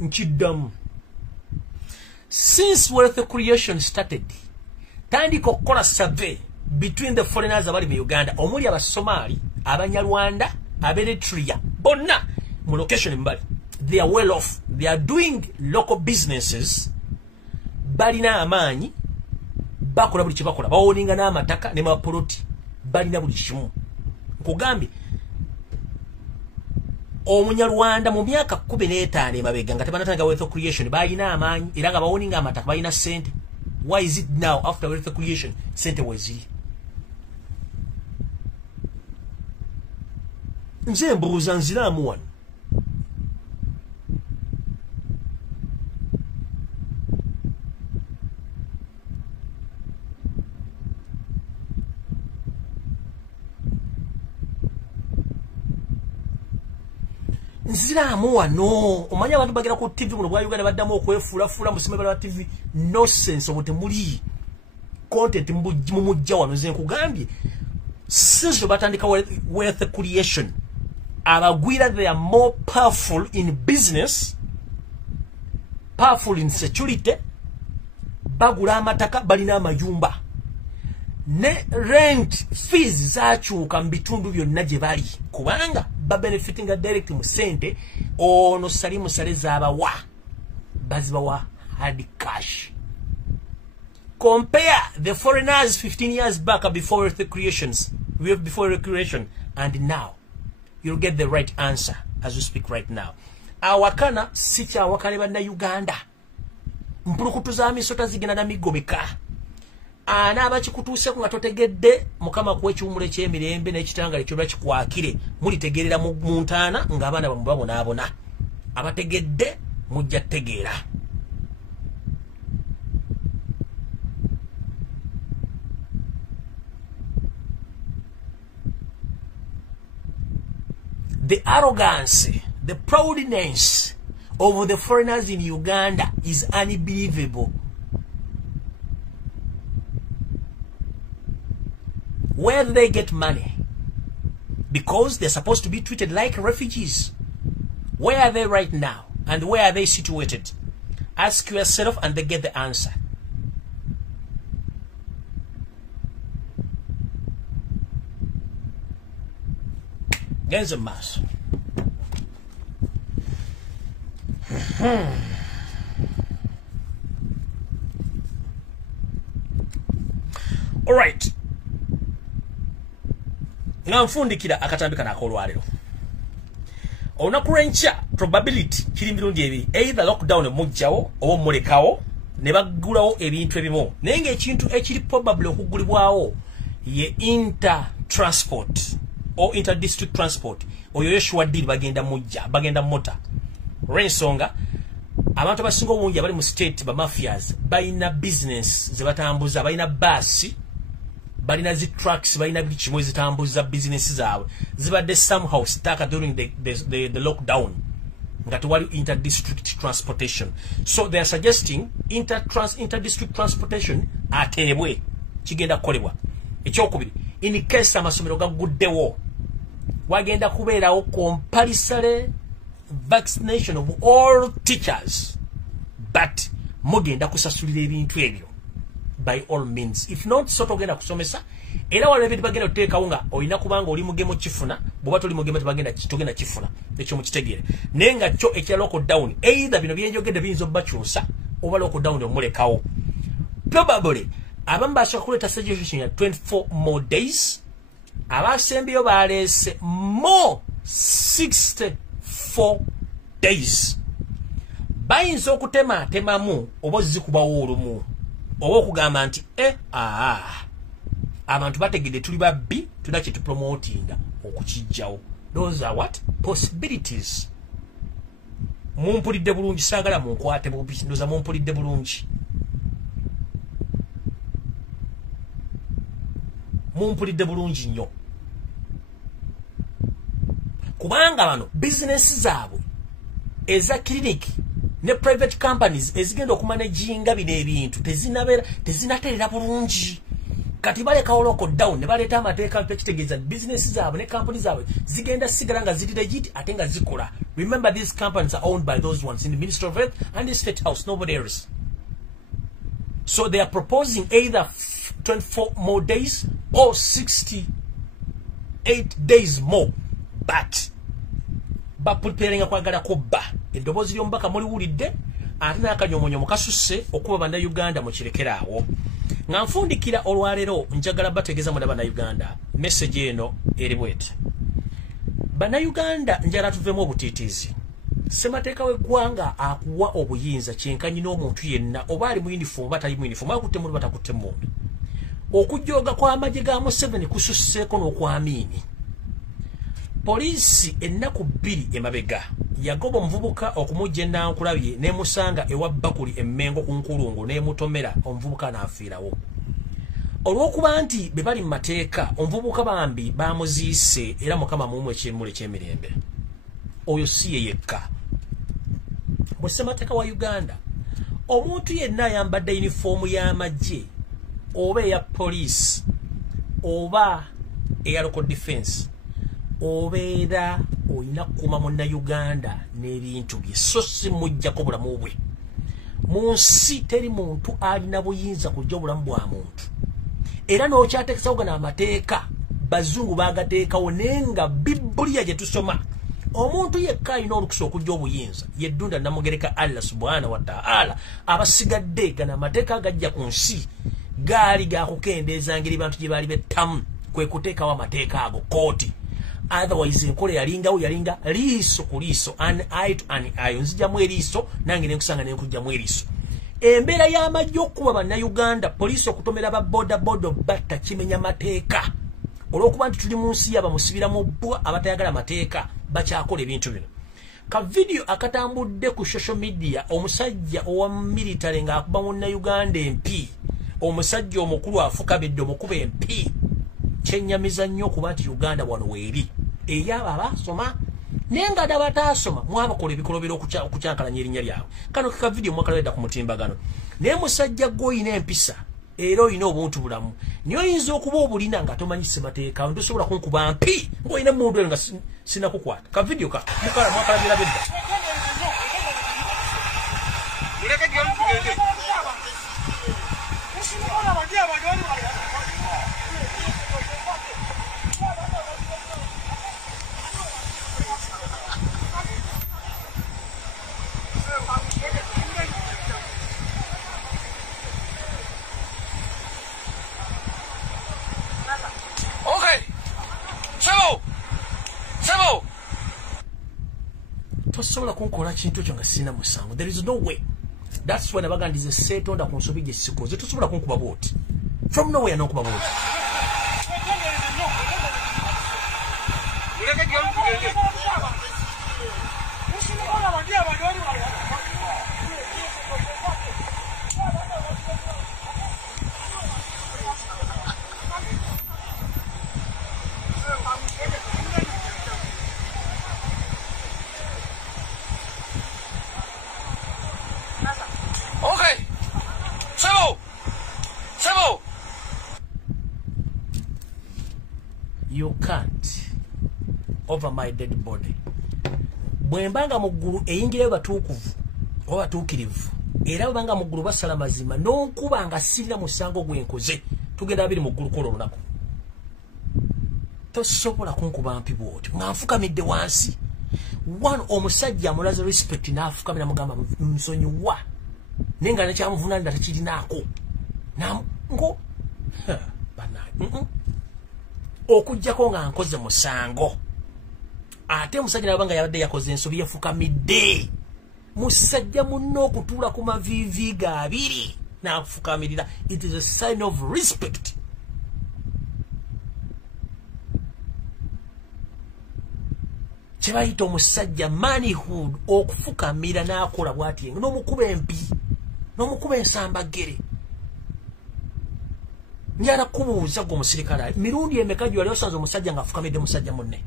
Nkiddamu. Since wealth creation started, tandika okukola survey between the foreigners abali mu Uganda omuli Abasomali, Abanyarwanda, Aberitria, bonna mu location mbali. They are well off. They are doing local businesses. Balina amaanyi bakola buli kibakola bawoninga n'amataka ne mapoloti balina buli kimu. Nkugambye Omunyarwanda mu myaka 15 emabega nga tebanatanga wealth creation balina amaanyi era nga bawoninga amataka balina sente. Why is it now after wealth creation sente weziri? Nze mbuuza nziramu wano. Nziramu wano. Omanya abantu bagera ku TV muno bwa Uganda baddamu okwefuulafula musimbe bala TV nonsense obote muli content mumujja wano. Nze nkugambye since batandika wealth creation abagwira they are more powerful in business, powerful in security, bagula amataka balina amayumba ne rent fees zakyuka mu bitundu byonna gye bali kubanga babenefitinga direct mu sente ono Salimu Sale z'abawa bazibawa hard cash. Compare the foreigners 15 years back before recreation and now. You'll get the right answer as we speak right now. Awakana sicha awakane banda Uganda. Mpulukutu za misota zigina na migomeka. Ana abakikutuuse nga totegedde Mukama kw'ekiwumula eky'emirembe n'ekitanga ekyobula kikwakire mulitegerera mu ntaana ng'abaana bamwe babonaabona. Abategedde mujja tegeera. The arrogance, the proudness of the foreigners in Uganda is unbelievable. Where do they get money? Because they're supposed to be treated like refugees. Where are they right now? And where are they situated? Ask yourself and they get the answer. Genza mass. All right. Nga nfundikira akatambika n'akolwaliro. Olunaku lw'enkya probability kiri mirundi ebiri. Either lockdown emujjawo oba mulekawo ne baggulawo ebintu ebimu. Naye ng'ekintu ekiri probably okugulibwawo ye inter-transport or inter-district transport. Oyo Yoshua did bagenda mota. Olw'ensonga abantu abasinga obungi abali mu state ba mafias balina business ze batambuza, balina basi, balina zi trucks, balina buli kimu ezitambuza business zaabwe zibadde somehow stuck during the lockdown nga tewali inter-district transportation. So they are suggesting inter-district transportation ateebwe kigenda kukolebwa. Ekyokubiri, in case amasomero gaguddewo wagenda kubeerawo compulsory vaccination of all teachers, but mugenda kusasulira ebintu ebyo by all means. If not, soto genda kusomesa. Era wale beti bagenda oteka unga oyina kubanga oli mugemo chifuna boba toli mugemo bagenda kitogenda chifuna ekyo mukitegere nenga kyo ekya local down either bino byenjogedde binzo bakyusa oba local down omulekawo probably abamba ashakuleta suggestion ya 24 more days abasembiyo balese more 64 days bayinza okutema temamu obozi kubawo olumu oba okugamba nti abantu bategedde tuli babbi tudache tu promotinga okukijjawo. Those are what possibilities. Mumpulidde bulungi sagala munkwate bubi ndoza mumpulidde bulungi. Mumpulidde bulungi nnyo. Kubanga bano business zaabwe eza clinic ne private companies ezigenda okumanaginga bino ebintu tezinaterera bulungi. Kati balekawo local down ne baleta amateeka pekitegeza business zaabwe ne companies zaabwe zigenda sigala nga ziri legit ate nga zikola. Remember, these companies are owned by those ones in the Ministry of Health and the State House, nobody else. So they are proposing either 24 more days or 68 days more. But preparing kwagala kubba eddoboozi ly'omubaka muliwulidde ate n'akanyomonyoma kasuse okuba bannayuganda mukirekerawo. Nga nfundikira olwaleero njagala bategeeza mwana bannayuganda message eno eri bweti. Bannayuganda njala tuvemu obutiitiizi. Ssemateeka w'eggwanga akuwa obuyinza kyenkanyi n'omuntu yenna oba ali mu uniform oba tali mu uniform akutte mundu batakutte mundu. Okujooga kw'amagye ga Museveni kususseeko n'okwamiini. Poliisi ennaku 2 emabega yagoba omuvubuka okumujja enankulabye n'emusanga ewa Bakuli Emmengo ku Nkulungu n'emutomera omuvubuka n'afiirawo. Olw'okuba nti be bali mu mateeka omuvubuka bambi bamuziise era Mukama mumu ekyemule ky'emirembe. Oyo si ye yekka. Bwe ssemateeka wa Uganda omuntu yenna ayambadde yunifoomu y'amagye oba eya poliisi oba eya local defense obeera oyina kukuuma munnayuganda n'ebintu bye so si mujjako bulamu bwe. Mu nsi teri muntu alina buyinza kujja obulamu bwa muntu. Era n'okyateekesawo gano amateeka bazungu baagateekawo nenga Bibuliya gye tusoma omuntu yekka alina olukusa okujja obuyinza yeddunda namugereka Allah subhanahu wa ta'ala. Abasigadde gano amateeka agajja ku nsi gaali gakukendeeza ngeri bantu gye baali bettamu kwe kuteekawo amateeka ago kooti. Otherwise enkole yalinga liiso ku liiso, an eye to an eye. Nzijamu eriiso nange nenkusanga nenkujjamu eriiso. Embeera y'amagye okuba bannayuganda poliisi okutomera ba boda batta kimenya mateeka. Olw'okuba nti tuli mu nsi y'abamusibira mu bbwa abatayagala amateeka bakyakola ebintu bino. Ka video akatambudde ku social media omusajja owa military ng'akuba munnayuganda MP. Omusajja omukulu afukabidde omukuba MP. Kyennyamiza nnyo okuba nti Uganda wano weeri. Eyabo abasoma nenga ddala bataasoma mwabakola ebikolobero okukyankalanya erinnya lyabwe. Kano ka video mwakalawedda ku mutimbagano. Naye musajja gw'oyina empisa era oyina obuntu bulamu. Niyo oyinza okuba obulina nga tomanyi ssemateeka ntosobola kunkuba mpi ng'oyina mundu eyo nga sinakukwata. Ka video mwakalabira bedda. Tosobola kunkola kintu kyo nga sina musango. There is no way. That's when abaga ndize setonda ku nsobi gye sikoze. Tosobola kunkuba boti. From nowhere n'okuba boti. You can't over my dead body. Bwembanga muggulu eyingireyo batuukuvu oba batuukirivu era obanga muggulu basala mazima n'okuba nga sirina musango gwenkoze tugenda abiri muggulu kola olunaku tosobola kunkuba mpi bwoti nga nfukamidde wansi one omusajja amulaze respect n'afukamira mugamba nsonyiwa naye nga nekyamuvunaanira tekirinaako ngo banaye okujjako nga nkoze musango ate musajja nabanga yabadde yakoze ensobi yafukamidde musajja munno okutuula ku mavivi gaabiri n'afukamirira. It is a sign of respect. Kyebayita omusajja manhood okufukamira n'akola bw'ati n'omukuba empi n'omukuba ensambagere. Njala kubuuza gwe omusirikale mirundi emeka gy'oli osanze omusajja ng'afukamidde musajja munne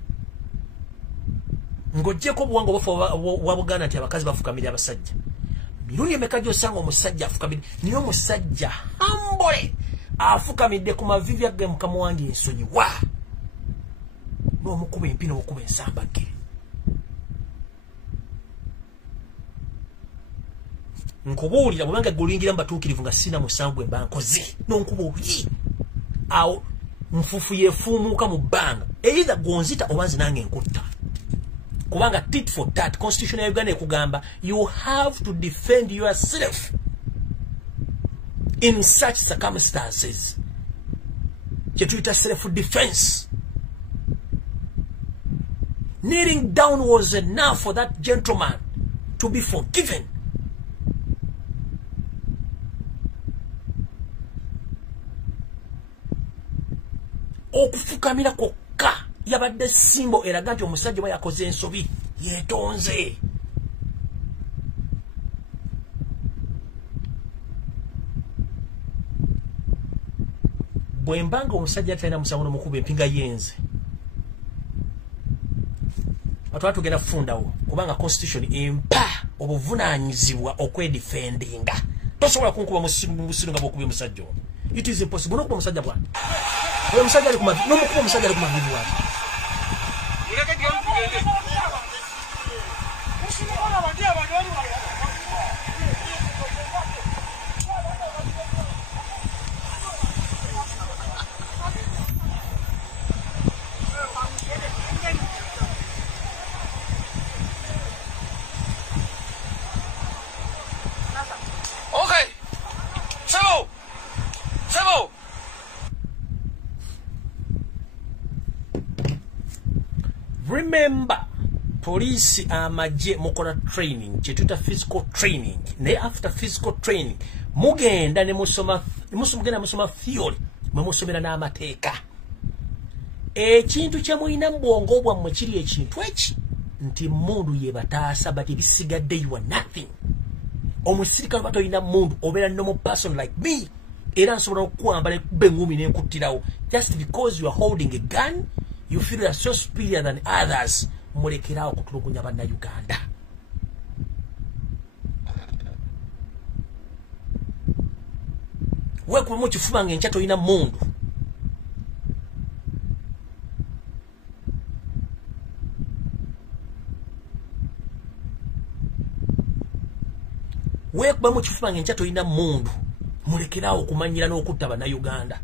ng'oggyeko obuwanga obufa wa Buganda nti abakazi bafukamira abasajja. Mirundi emeka gy'osanga omusajja afukamidde naye omusajja hambole afukamidde ku mavivi agge mukama wange ensonyiwa n'omukuba empi n'okuba ensambagere. Nkubuulira bwebanga gulingira mbatuukirivu nga sina musango gwe mba nkoze n'onkuba obuyi awo nfufu yefuumuuka mu bbanga either gonzita oba nze nange nkutta kubanga tit for tat constitution ya Uganda ekugamba you have to defend yourself in such circumstances. Kyetuyita self defense. Kneeling down was enough for that gentleman to be forgiven. Okufukamira kokka yabadde simbo eraga nti omusajja bwe yakoze ensobi yeetonze. Bwe mbanga omusajja talina musango n'omukuba empinga yenze atwala tugenda kufundawo kubanga constitution empa obuvunaanyizibwa okwedifendinga. Tosobola kunkuba musiru nga bw'okubye omusajja ono. It is impossible. N'okuba omusajja bw'ati oyo omusajja ali kumavivi n'omukuba omusajja ali kumavivi bw'ati. Remember, police amaje mukola training, chetuta physical training. Ne after physical training, mugenda ne musoma theory, musomera n'amateeka. Ekintu kye mulina mbwongo bwammwe kiri ekintu eki nti mundu ye bataasa but ebisigadde you are nothing. Omusirikale batoyina mundu obeera normal person like me. Era nsobola okukwambala bengumi n'enkuttirawo just because you are holding a gun. You feel you are so superior than others. Mulekerawo okutulugunya bannayuganda. Weekuba mu kifuba ng'enkya toyina mundu. Weekuba mu kifuba ng'enkya toyina mundu. Mulekerawo okumanyira n'okutta bannayuganda.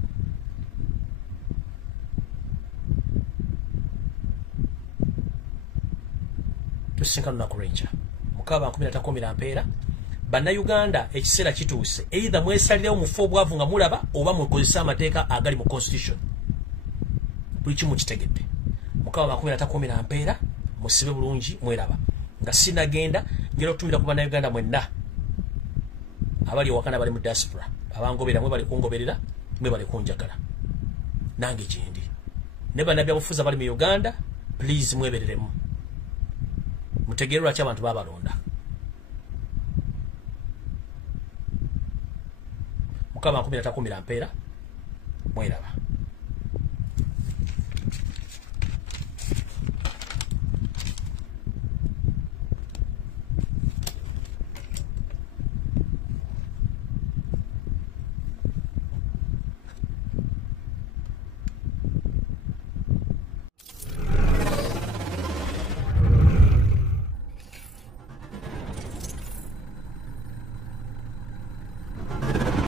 Tusinkana na kurenja mukaba 13 mpeera bannayuganda ekiseera kituuse either mwesalirawo mufo obwavu nga mulaba oba mukozesa amateeka agali mu constitution buli kimu kitegedde mukaba 13 mpeera musibe bulungi mweraba nga sinagenda ngero kutumira ku bannayuganda mwenna abali wakana bali mu diaspora abangobera mwe bali kungoberera mwe bali kunjagala nange kindi ne bannabya bufuza bali mu Uganda please mwebereremu mutegerera ky'abantu babalonda mukama 13 mpeera mweraba